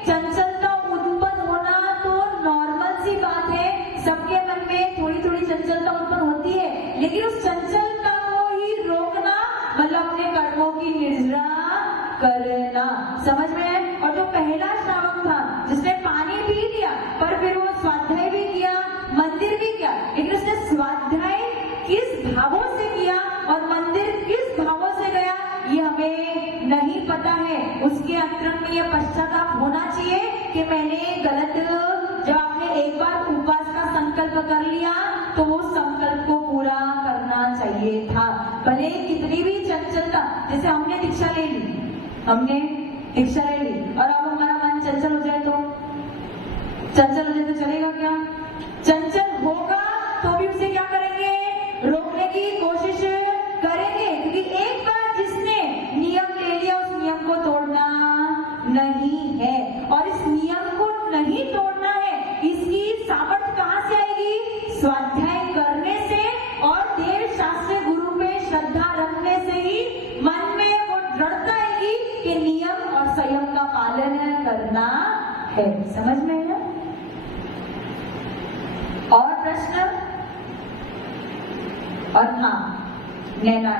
चंचलता उत्पन्न होना तो नॉर्मल सी बात है, सबके मन में थोड़ी थोड़ी चंचलता उत्पन्न होती है, लेकिन उस चंचलता को ही रोकना मतलब अपने कर्मों की निर्जरा करना। समझ में है? और जो पहला श्रावक था जिसने पानी पी लिया, पर फिर वो स्वाध्याय भी किया, मंदिर भी किया, लेकिन उसने स्वाध्याय किस भावों से किया और मंदिर किस भावों से गया ये हमें नहीं पता है। उसके अंतरंग में यह पश्चाताप होना चाहिए कि मैंने गलत, जब आपने एक बार उपवास का संकल्प कर लिया तो वो संकल्प को पूरा करना चाहिए था। भले कितनी भी चंचलता, जैसे हमने दीक्षा ले ली और अब हमारा मन चंचल हो जाए तो चलेगा क्या? चंचल होगा तो भी उसे क्या करेंगे? रोकने की कोशिश करेंगे, क्योंकि एक बार जिसने नियम ले लिया उस नियम को तोड़ना नहीं है, और इस नियम को नहीं तोड़ना है। इसकी सामर्थ्य कहाँ से आएगी? स्वाध्याय करने से और देव शास्त्र गुरु पे श्रद्धा रखने से ही मन में वो दृढ़ता आएगी कि नियम और संयम का पालन करना है। समझ में है? और प्रश्न? और हाँ, नैना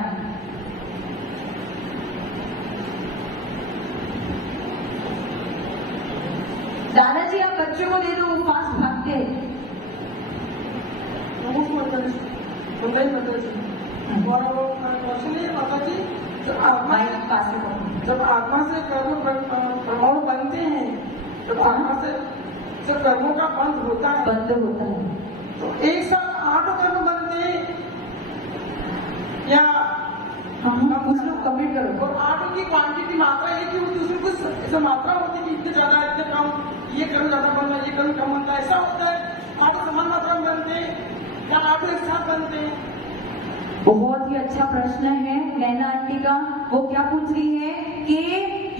दादाजी आप बच्चों को दे दो, वो फास्ट भागते हैं। जब आत्मा से कर्म प्रभाव बनते हैं, जब आत्मा से जब कर्मों का बंद होता है तो एक साथ 8 कर्म बनते हैं या कुछ लोग कमेंट करो। और 8 की क्वांटिटी मात्रा एक ही होती है, उसमें कुछ ऐसा मात्रा होती है कि इतने ज्यादा इतने कम, ये कर्म ज्यादा बनता है, ये कर्म कम बनता है, ऐसा होता है? 8 समान मात्रा में बनते हैं या 8 एक साथ बनते हैं? बहुत ही अच्छा प्रश्न है नैना आंटी का। वो क्या पूछ रही है कि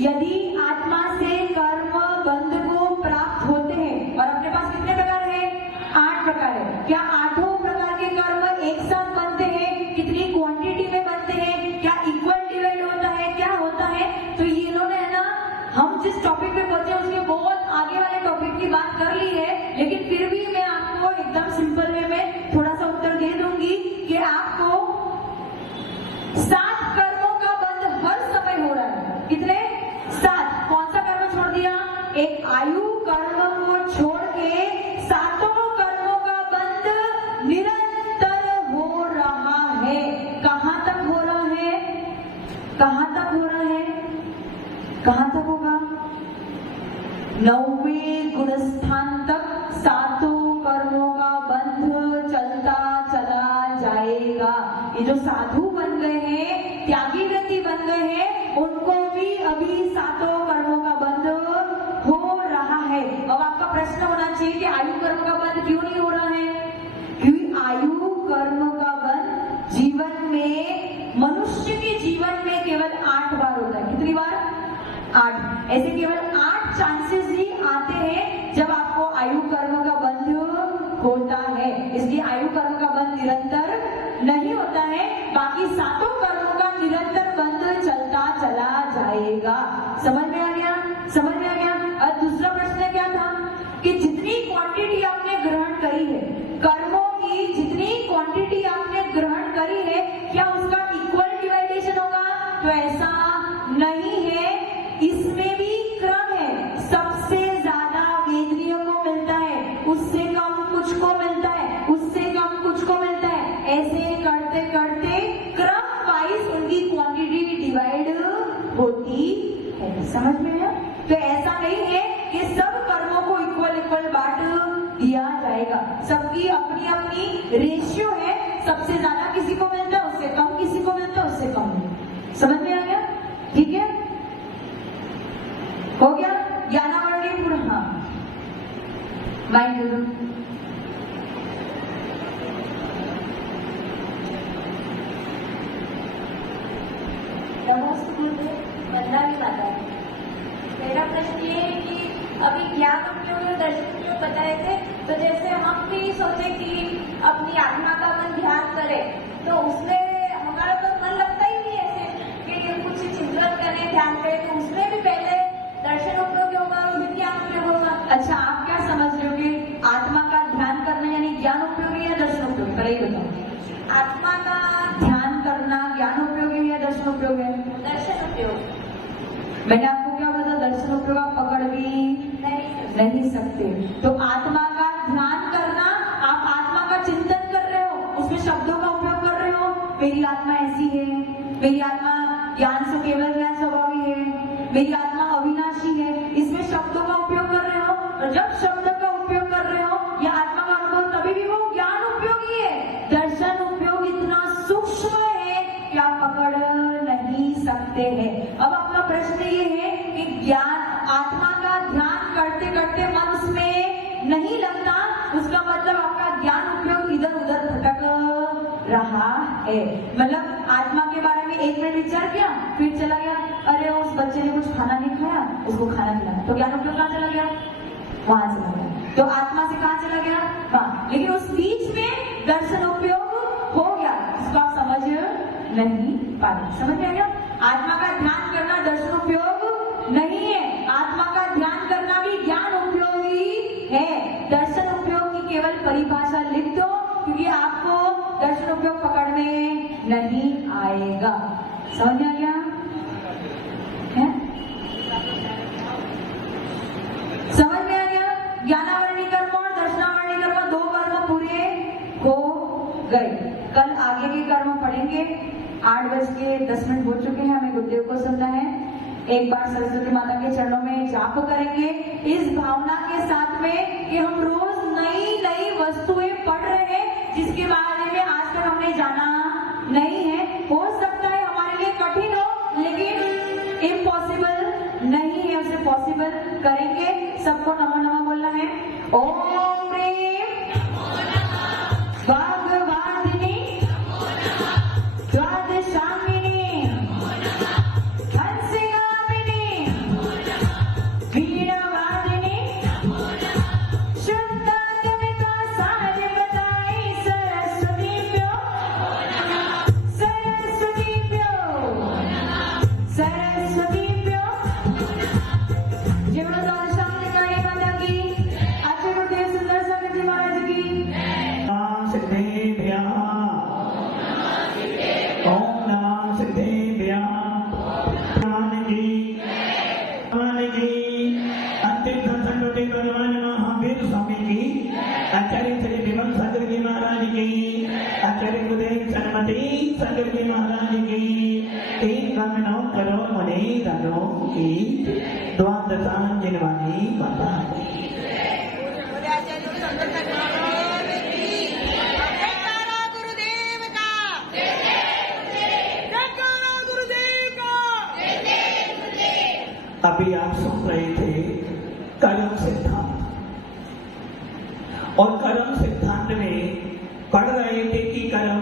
यदि आत्मा से कर्म बंध को प्राप्त होते हैं, और अपने पास कितने प्रकार है? 8 प्रकार है। क्या 8 प्रकार के कर्म एक साथ बनते हैं? कितनी क्वांटिटी में बनते हैं? क्या इक्वल डिवाइड होता है? क्या होता है? तो ये इन्होंने है ना, हम जिस टॉपिक पे बोलते हैं उसके बहुत आगे वाले टॉपिक की बात कर ली है, लेकिन फिर भी मैं आपको एकदम सिंपल वे में थोड़ा सा उत्तर दे दूंगी कि आपको एक आयु कर्म को छोड़ के सातों कर्मों का बंध निरंतर हो रहा है। कहां तक हो रहा है? कहां तक हो रहा है? कहां तक होगा? 9वें गुणस्थान तक सातों कर्मों का बंध चलता चला जाएगा। ये जो साधु बन गए हैं, त्यागी व्यक्ति बन गए हैं, उनको भी अभी सातों कर्मों का बंध हो रहा है। अब आपका प्रश्न होना चाहिए कि आयु कर्म का बंध क्यों नहीं हो रहा है? क्योंकि आयु कर्म का बंध जीवन में, मनुष्य के जीवन में केवल 8 बार होता है। कितनी बार? 8। ऐसे केवल 8 चांसेस ही आते हैं जब आपको आयु कर्म का बंध होता है। इसलिए आयु कर्म का बंध निरंतर नहीं होता है। बाकी सातों कर्मों का निरंतर बंध चलता चला जाएगा। समझ में आ गया? समझ में आ गया? और दूसरा प्रश्न क्या था कि जितनी क्वांटिटी आपने ग्रहण करी है, कर्मों की जितनी क्वांटिटी आपने ग्रहण करी है, क्या उसका इक्वल डिवाइडेशन होगा? तो ऐसा नहीं है। इसमें भी क्रम है। सबसे ज्यादा वेदनियों को मिलता है, उससे कम कुछ को मिलता है, उससे कम कुछ को मिलता है। ऐसे करते करते क्रम वाइज उनकी क्वांटिटी डिवाइड होती है। समझ में है? तो ऐसा नहीं है कि सब कर्मों को इक्वल बांट दिया जाएगा। सबकी अपनी अपनी रेशियो है। सबसे ज्यादा किसी को मिलता है, उससे कम किसी को मिलता है, उससे कम। समझ में आ गया? ठीक है, हो गया। ज्ञानावली पूरा। हाँ, माइंड दे दो। वंदना माता, मेरा प्रश्न ये है कि अभी ज्ञान उपयोग और दर्शन उपयोग बताए थे, तो जैसे हम भी सोचे कि अपनी आत्मा का मन ध्यान करें, तो उसमें हमारा तो मन लगता ही नहीं ऐसे कि कुछ चिंतन करें, ध्यान करें, तो उसमें भी पहले दर्शन उपयोग होगा और फिर ज्ञान उपयोग होगा। अच्छा, आप क्या समझ रहे हो कि आत्मा का ध्यान करना यानी ज्ञान उपयोगी या दर्शन उपयोगी? पहले ही बताओ। आत्मा का ध्यान करना ज्ञान उपयोगी है या दर्शन उपयोग है? दर्शन उपयोग। मैंने आपको क्या बताया? दर्शन उपयोग आप पकड़ भी नहीं सकते। तो आत्मा का ध्यान करना, आप आत्मा का चिंतन कर रहे हो, उसमें शब्दों का उपयोग कर रहे हो। मेरी आत्मा ऐसी है, मेरी आत्मा ज्ञान से केवल ज्ञान स्वभावी है, मेरी आत्मा अविनाशी है, इसमें शब्दों का उपयोग कर रहे हो। और जब शब्द का उपयोग कर रहे हो या आत्मा का अनुभव, तभी भी वो ज्ञान उपयोगी है। दर्शन उपयोग इतना सूक्ष्म है कि आप पकड़ नहीं सकते हैं। अब आपका प्रश्न ये है कि ज्ञान, आत्मा का ध्यान करते करते मन उसमें नहीं लगता, उसका मतलब आपका ज्ञान उपयोग इधर उधर भटक रहा है। मतलब आत्मा के बारे में 1 मिनट विचार किया, फिर चला गया, अरे उस बच्चे ने कुछ खाना नहीं खाया, उसको खाना खिलाया, तो ज्ञान उपयोग कहाँ चला गया? वहां चला गया। तो आत्मा से कहाँ चला गया? वहां। लेकिन उस बीच में दर्शन उपयोग हो गया, इसको आप समझ नहीं पाए। समझ में आ गया? आत्मा का ध्यान करना दर्शन उपयोग नहीं है, आत्मा का ध्यान करना भी ज्ञान उपयोगी है। दर्शन उपयोग की केवल परिभाषा लिख दो, क्योंकि आपको दर्शन उपयोग पकड़ में नहीं आएगा। समझ में आ गया? है? समझ में आ गया? ज्ञानावरणी कर्म और दर्शनावरणी कर्म 2 कर्म पूरे हो गए। कल आगे के कर्म पढ़ेंगे। 8:10 हो चुके हैं, हमें गुरुदेव को सुनना है। एक बार सरस्वती माता के चरणों में जाप करेंगे, इस भावना के साथ में कि हम रोज नई नई वस्तुएं पढ़ रहे हैं जिसके बारे में आज तक हमने जाना नहीं है। हो सकता है हमारे लिए कठिन हो, लेकिन इम्पॉसिबल नहीं है, उसे पॉसिबल करेंगे। सबको नमो नमः बोलना है। ओम प्रेम भगवादिनी द्वादशांगिनी हंसिगामिनी वीणवादिनी शुद्धात्मिका सारे बताई सरस्वतीभ्यो सरस्वतीभ्यो सरस्वतीभ्यो। जीवन द्वादशांगिनी माता की आचार्य राजों की द्वादशा जिनवानी माता। अभी आप सुन रहे थे कर्म सिद्धांत, और कर्म सिद्धांत में पढ़ रहे थे कि कर्म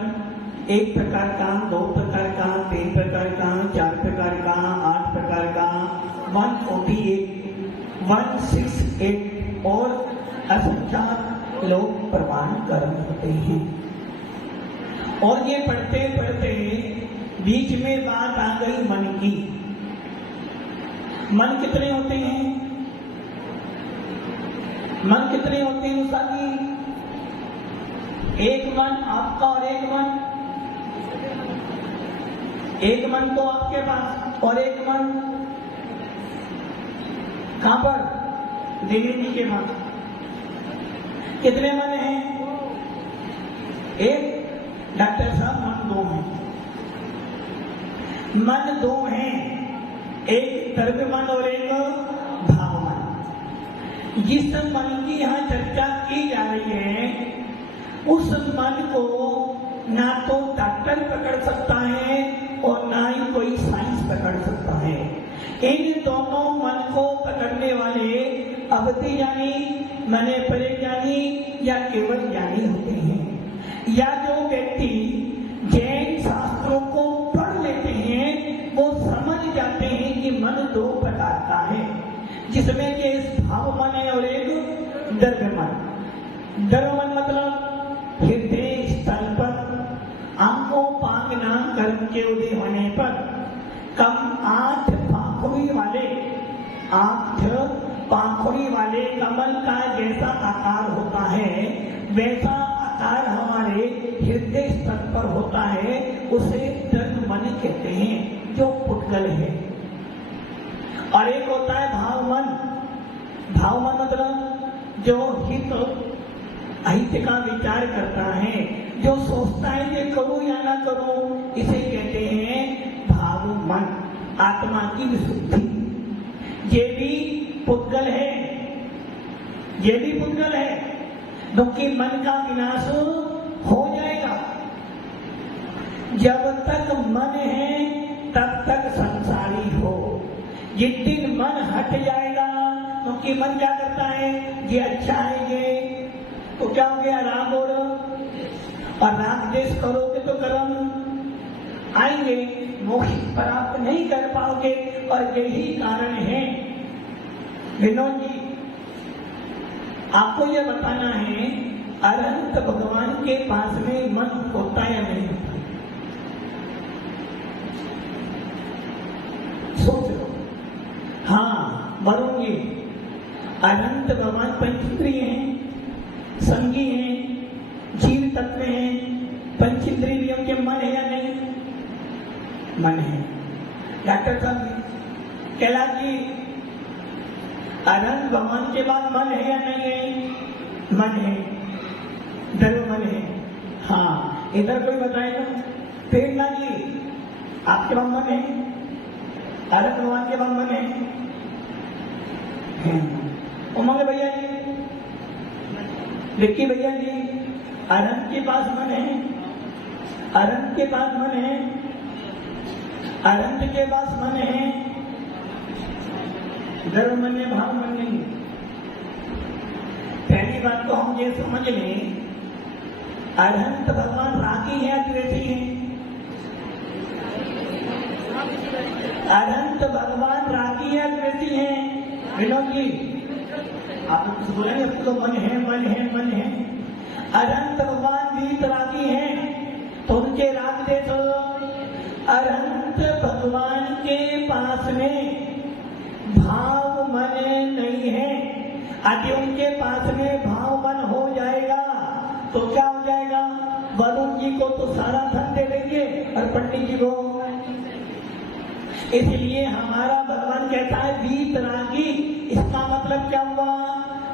एक प्रकार का, दो प्रकार का, तीन प्रकार का, चार प्रकार का, 8 प्रकार का, 148, 168 और असंख्यात लोग प्रमाण कर्म होते हैं। और ये पढ़ते पढ़ते बीच में बात आ गई मन की। मन कितने होते हैं? मन कितने होते हैं उषा जी? एक मन आपका और एक मन तो आपके पास और एक मन कहां पर? दिलीप जी के पास। कितने मन हैं? एक। डॉक्टर साहब मन 2 हैं। मन 2 हैं, एक द्रव्य मन और एक भाव मन। जिस मन की यहाँ चर्चा की जा रही है उस मन को ना तो डॉक्टर पकड़ सकता है और ना ही कोई साइंस पकड़ सकता है। इन दोनों मन को पकड़ने वाले अवधि ज्ञानी, मने परे ज्ञानी या केवल ज्ञानी होते हैं। या जो व्यक्ति जैन शास्त्रों को पढ़ लेते हैं वो समझ जाते हैं कि मन 2 प्रकार का है, जिसमें कि भाव मन है और एक द्रव्य मन। द्रव्य मन मतलब हृदय स्थल पर आंखों पांगना कर्म के उदय होने पर कम 8 पाखुड़ी वाले कमल का जैसा आकार होता है वैसा आकार हमारे हृदय स्तर पर होता है, उसे द्रव्य मन कहते हैं, जो पुद्गल है। और एक होता है भाव मन। भाव मन मतलब जो हित अहित का विचार करता है, जो सोचता है कि करूं या ना करूं, इसे कहते हैं भाव मन। आत्मा की विशुद्धि ये भी पुद्गल है, ये भी पुद्गल है, क्योंकि मन का विनाश हो जाएगा। जब तक मन है तब तक संसारी हो। जिस दिन मन हट जाएगा, क्योंकि मन क्या करता है, ये अच्छा है ये, तो क्या हो गया, राग और राग देश करोगे तो कर्म आएंगे, मोक्ष प्राप्त नहीं कर पाओगे। और यही कारण है विनोद जी, आपको यह बताना है अनंत भगवान के पास में मन होता या नहीं होता? सोच लो। हाँ, वरुण जी, अनंत भगवान पंचेंद्रिय हैं, संगी हैं, जीव तत्व हैं, पंचेंद्रियों के मन है या नहीं? मन है। डॉक्टर साहब, कैलाश जी, अनंत भगवान के बाद मन है या नहीं है? मन है, द्रव्य मन है। हाँ, इधर कोई बताएगा? प्रेरणा जी, आपके पास मन है? अनंत भगवान के बाद मन है? उमंग भैया जी, विक्की भैया जी, अनंत के पास मन है? अनंत के पास मन है? अनंत के पास मन है? द्रव्य मन है, भाव मन नहीं। पहली बात तो हम ये समझ लें, अनंत भगवान रागी है, द्वेषी है? अनंत भगवान रागी है, द्वेषी है? विनोद जी, आप कुछ बोलेंगे तो मन है, मन है, मन है। अनंत भगवान भी रागी है, तो उनके राग देखो। अनंत भगवान के पास में भाव मन नहीं है। यदि उनके पास में भाव मन हो जाएगा तो क्या हो जाएगा? वरुण जी को तो सारा धन दे देंगे और पंडित जी को। इसलिए हमारा भगवान कहता है वीतरागी। इसका मतलब क्या हुआ?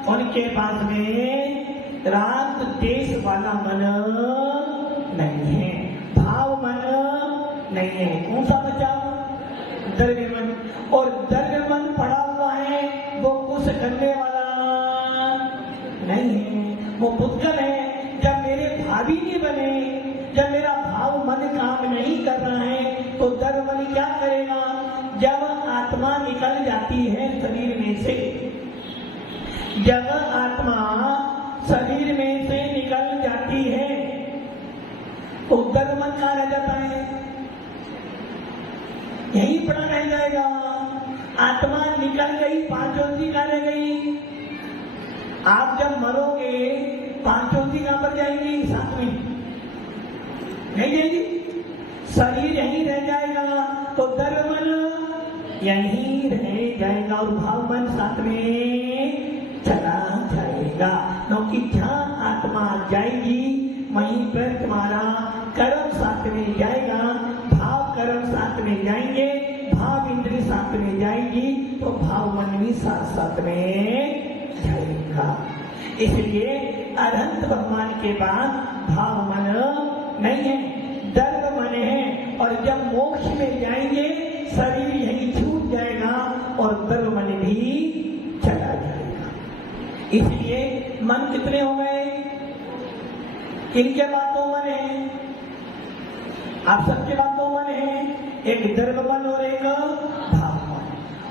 उनके पास में राग देश वाला मन नहीं है, भाव मन नहीं है। कौन सा बचा? द्रव्य मन। कुछ करने वाला नहीं है, वो पुद्गल है। जब मेरे भावी नहीं बने, जब मेरा भाव मन काम नहीं कर रहा है, तो द्रव्य मन क्या करेगा? जब आत्मा निकल जाती है शरीर में से, जब आत्मा शरीर में से निकल जाती है, तो द्रव्य मन कहाँ रह जाता है? यही पड़ा रह जाएगा। आत्मा निकल गई, पांचों इंद्रिय कहाँ रह गई? आप जब मरोगे पांचों इंद्रिय कहाँ पर जाएंगी? साथ में नहीं जाएगी, शरीर यहीं रह जाएगा, तो द्रव्य मन यहीं रह जाएगा और भाव मन साथ में चला जाएगा। क्योंकि जहाँ आत्मा जाएगी वहीं पर तुम्हारा कर्म साथ में जाएगा, भाव कर्म साथ में जाएंगे, भाव इंद्रिय साथ में जाएगी, तो भाव मन भी साथ साथ में जाएगा। इसलिए अनंत भगवान के बाद भाव मन नहीं है, द्रव्य मन है। और जब मोक्ष में जाएंगे शरीर यही छूट जाएगा और द्रव्य मन भी चला जाएगा। इसलिए मन कितने हो गए? किनके बाद दो मन है? आप सबके बाद दो मन है, एक द्रव्य मन और एक भाव मन।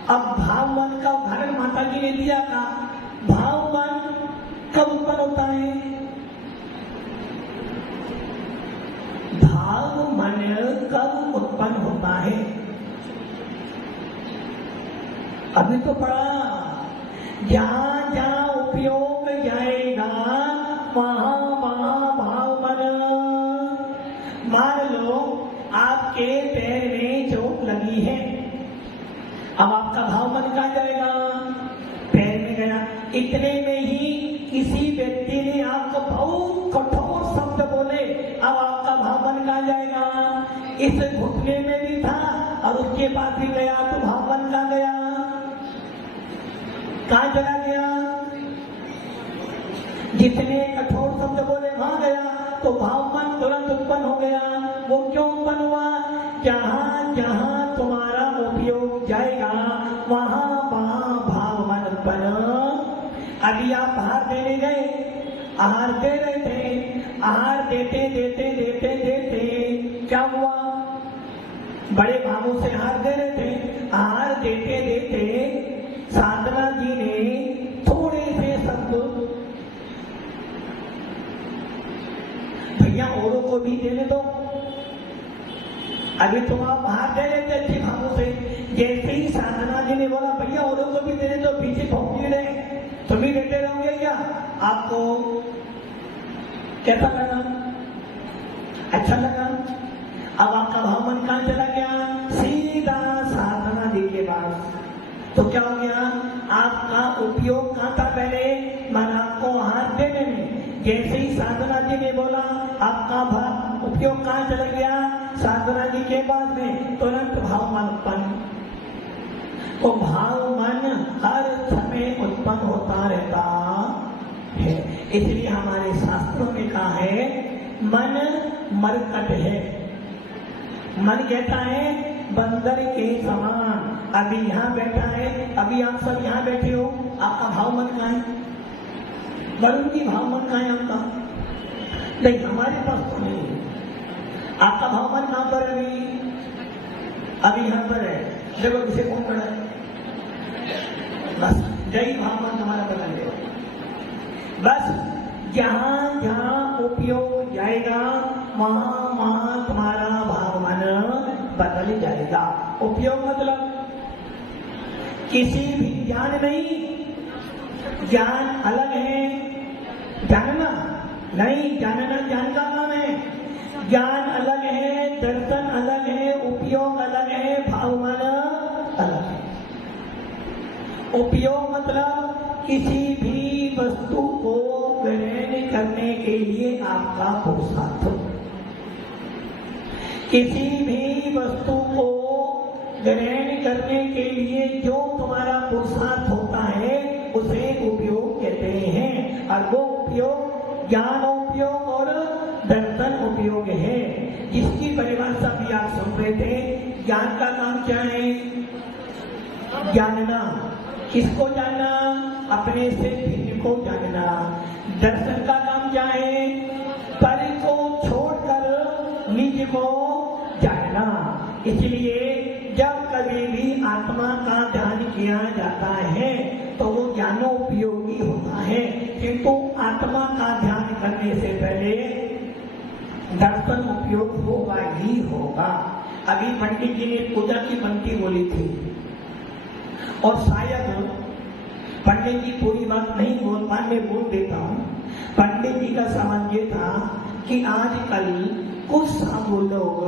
अब भाव मन का उदाहरण माता जी ने दिया था। भाव मन कब उत्पन्न होता है? भाव मन कब उत्पन्न होता है? अभी तो पढ़ा, जहां जहां उपयोग जाएगा वहां वहां भाव मन। मान लो आपके पैर में चोट लगी है, अब आपका भाव मन कहाँ जाएगा? पैर में गया। इतने में ही किसी व्यक्ति ने आपको बहुत कठोर शब्द बोले, अब आपका भाव मन कहाँ जाएगा? इस घुटने में भी था और उसके बाद भी गया, तो भाव मन कहाँ गया? कहाँ चला गया? जितने कठोर शब्द बोले वहां गया, तो भाव मन तुरंत उत्पन्न हो गया। वो क्यों उत्पन्न हुआ? जहां जहां तुम्हारा उपयोग जाएगा वहां वहां भाव मन उत्पन्न। अभी आप आहार देने गए, आहार दे रहे थे, आहार देते देते देते देते क्या हुआ? बड़े भावों से आहार दे रहे थे, आहार देते देते साधना जी ने थोड़े से शब्द, भैया औरों को भी देने दो। अभी तुम आप आहार दे रहे थे अच्छे भावों से, जैसे ही साधना जी ने बोला भैया औरों को भी देने दो, पीछे पहुंच रहे, तुम भी देते रहोगे क्या? आपको कैसा लगा? अच्छा लगा? अब आपका भाव मन कहाँ चला गया? सीधा साधना जी के पास। तो क्या हो गया? आपका उपयोग कहाँ था पहले? मन आपको आहार देने में। जैसे ही साधना जी ने बोला आपका भाव उपयोग कहाँ चला गया? साधना जी के बाद में तुरंत भाव मन उत्पन्न। तो भाव मन हर समय उत्पन्न होता रहता है। इसलिए हमारे शास्त्रों में कहा है मन मरकट है। मन कहता है बंदर के समान। अभी यहाँ बैठा है, अभी आप सब यहाँ बैठे हो, आपका भाव मन कहाँ है? वरुण की भाव मन कहाँ है आपका? नहीं, हमारे पास तो नहीं है। आपका भाव मन कहाँ पर है? अभी यहाँ पर है। देखो किसे कौन पड़ा है? बस यही भाव मन हमारा बदल गया। बस जहां जहां उपयोग जाएगा वहां वहां तुम्हारा भाव मन बदल जाएगा। उपयोग मतलब किसी भी ज्ञान नहीं, ज्ञान अलग है, जानना नहीं, जानना ज्ञान का नाम है। ज्ञान अलग है, दर्शन अलग है, उपयोग अलग है, भाव मन अलग है। उपयोग मतलब किसी भी वस्तु को ग्रहण करने के लिए आपका पुरुषार्थ। किसी भी वस्तु को ग्रहण करने के लिए जो तुम्हारा पुरुषार्थ होता है उसे उपयोग कहते हैं। और वो उपयोग ज्ञान उपयोग और दर्शन उपयोग है, जिसकी परिभाषा भी आप सुन रहे थे। ज्ञान का नाम क्या है? जानना। किसको जानना? अपने से भिन्न को जानना। दर्शन का नाम क्या है? पर को छोड़कर निज को जानना। इसलिए जब कभी भी आत्मा का ध्यान किया जाता है तो वो ज्ञानोपयोगी होता है, किंतु आत्मा का ध्यान करने से पहले दर्शन उपयोग होगा ही होगा। अभी पंडित जी ने पूजा की पंक्ति बोली थी और शायद पंडित जी पूरी बात नहीं बोल पाए, मैं बोल देता हूँ। पंडित जी का सवाल ये था कि आजकल कुछ साधु लोग,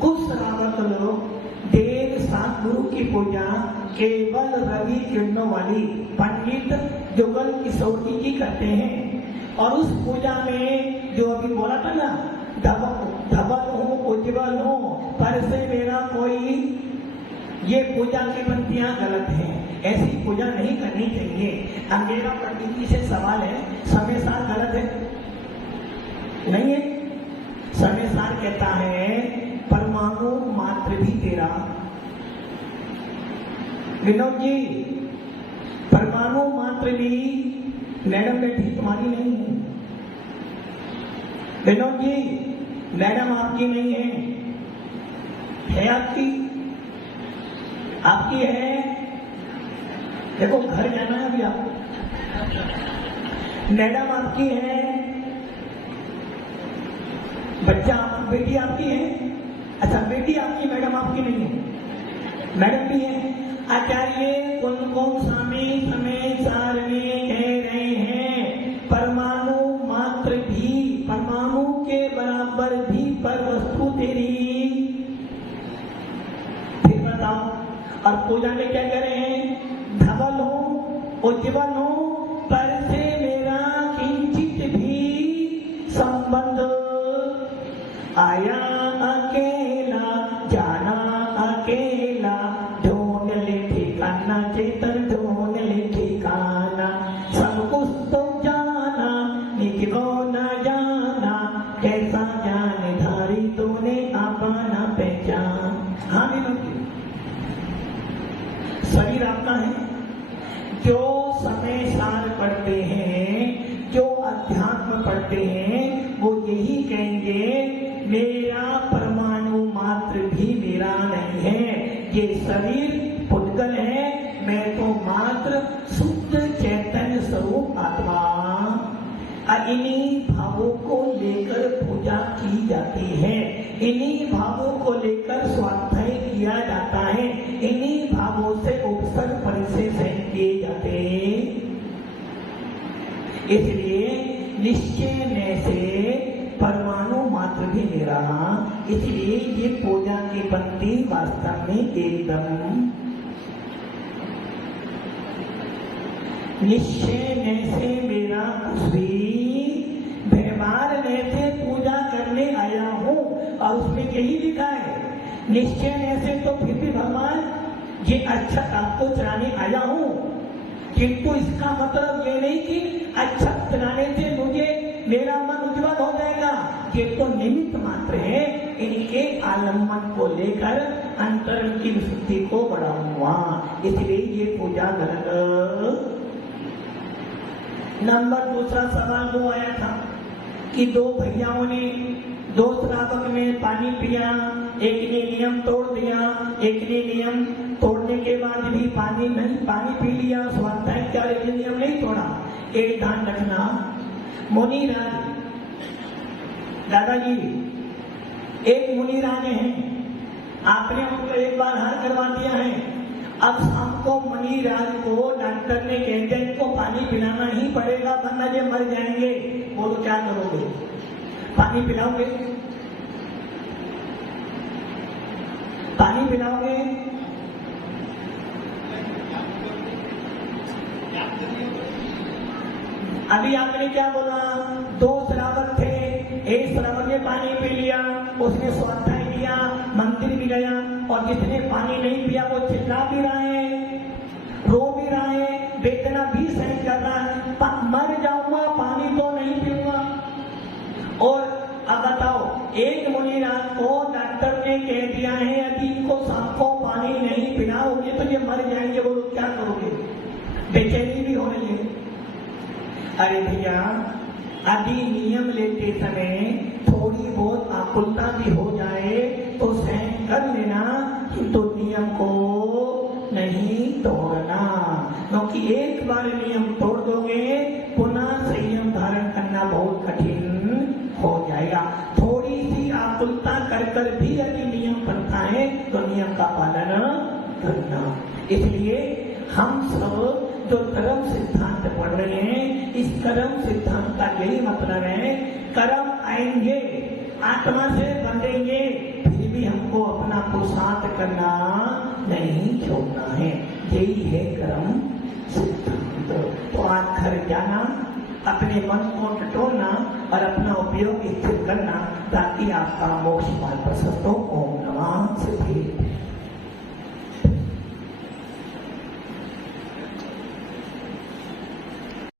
कुछ श्रावक लोग देव सतगुरु की पूजा केवल रवि किरणों वाली पंडित जुगल किशोर जी करते हैं, और उस पूजा में जो अभी बोला था ना, धवल हो उज्जवल हो पर से मेरा कोई, ये पूजा की पंक्तियां गलत हैं, ऐसी पूजा नहीं करनी चाहिए। अब मेरा पंडित जी से सवाल है, समय सार गलत है? नहीं है। समय सार कहता है परमाणु मात्र भी तेरा। विनोद जी, परमाणु मात्र भी मैडम बैठी तुम्हारी नहीं है। विनोद जी, मैडम आपकी नहीं है आपकी? आपकी है। देखो घर जाना है अभी आप। मैडम आपकी है, बच्चा बेटी आपकी है। अच्छा बेटी आपकी, मैडम आपकी नहीं है। मैडम भी है। आचार्य कौन स्वामी समय सार में कह रहे हैं परमाणु मात्र भी, परमाणु के बराबर भी पर वस्तु तेरी। फिर बताओ, और पूजा में क्या कह रहे हैं? धवल हो उज्जवल हो पर से मेरा किंचित भी संबंध। आया अकेला जाना अकेला, ढूंढ ले ठिकाना चेतन ढूंढ ले ठिकाना। सब कुछ तो जाना निज को न जाना, कैसा ज्ञान धारी तूने अपना पहचान। हाँ शरीर आपका है। जो समय सार पढ़ते हैं, जो अध्यात्म पढ़ते हैं, वो यही कहेंगे मेरा परमाणु मात्र भी मेरा नहीं है, ये शरीर पुद्गल है, मैं तो मात्र शुद्ध चैतन्य स्वरूप आत्मा। इन्हीं भावों को लेकर पूजा की जाती है, इन्हीं भावों को लेकर स्वाध्याय किया जाता है, इन्हीं भावों से उपसर्ग परिचय किए जाते हैं। इसलिए निश्चय से परमाणु मात्र भी मेरा, इसलिए ये पूजा की पंक्ति वास्तव में एकदम निश्चय से मेरा कुछ भी व्यवहार से पूजा करने आया हूँ, और उसमें यही लिखा है निश्चय से। तो फिर भी भगवान ये अच्छा आपको चढ़ाने आया हूँ, किंतु इसका मतलब ये नहीं कि अच्छा चढ़ाने से मुझे मेरा मन उज्जवल हो जाएगा, ये तो निमित्त मात्र है। इनके आलम्बन को लेकर अंतरंग की विशुद्धि को बढ़ाऊंगा, इसलिए ये पूजा गलत। नंबर दूसरा सवाल वो आया था कि दो भैयाओं ने, दो श्रावक ने पानी पिया, एक ने नियम तोड़ दिया, एक ने नियम तोड़ने के बाद भी पानी पी लिया, स्वाध्याय क्या लेकिन नियम नहीं तोड़ा। एक ध्यान रखना, मुनिराज दादाजी एक मुनिराज हैं, आपने उनको एक बार हार करवा दिया है। अब शाम को मुनिराज को डॉक्टर ने कह दिया इनको पानी पिलाना ही पड़ेगा वरना ये मर जाएंगे। वो तो क्या करोगे? पानी पिलाओगे? पानी पिलाओगे? अभी आपने क्या बोला? दो श्रावक थे, एक श्रावक ने पानी पी लिया, उसने स्वाध्याय किया, मंदिर भी गया, और जिसने पानी नहीं पिया वो चिल्ला भी रहा है, रो भी रहा है, वेदना भी सहन कर रहा है, मर जाऊंगा पानी तो नहीं पीऊंगा। और अब बताओ, एक मुनिराज को डॉक्टर ने कह दिया है यदि इनको शाम को पानी नहीं पिलाओगे तो ये मर जाएंगे, वो क्या करोगे? बेचैनी भी हो रही है। अरे भैया, अभी नियम लेते समय थोड़ी बहुत आकुलता भी हो जाए तो सहन कर लेना, किंतु नियम को नहीं तोड़ना, क्योंकि एक बार नियम तोड़ दोगे पुनः संयम धारण करना बहुत कठिन हो जाएगा। थोड़ी सी आकुलता कर कर भी यदि नियम बनता है तो नियम का पालन करना। इसलिए हम सब जो कर्म सिद्धांत पढ़ रहे हैं, इस कर्म सिद्धांत का यही मतलब है, कर्म आएंगे, आत्मा से बंधेंगे, फिर भी हमको अपना पुरुषार्थ करना नहीं छोड़ना है। यही है कर्म सिद्धांत। तो आज घर जाना, अपने मन को टटोलना और अपना उपयोग स्थिर करना, ताकि आपका मोक्ष मार्ग प्रशस्त हो। ओम नमः शिवाय।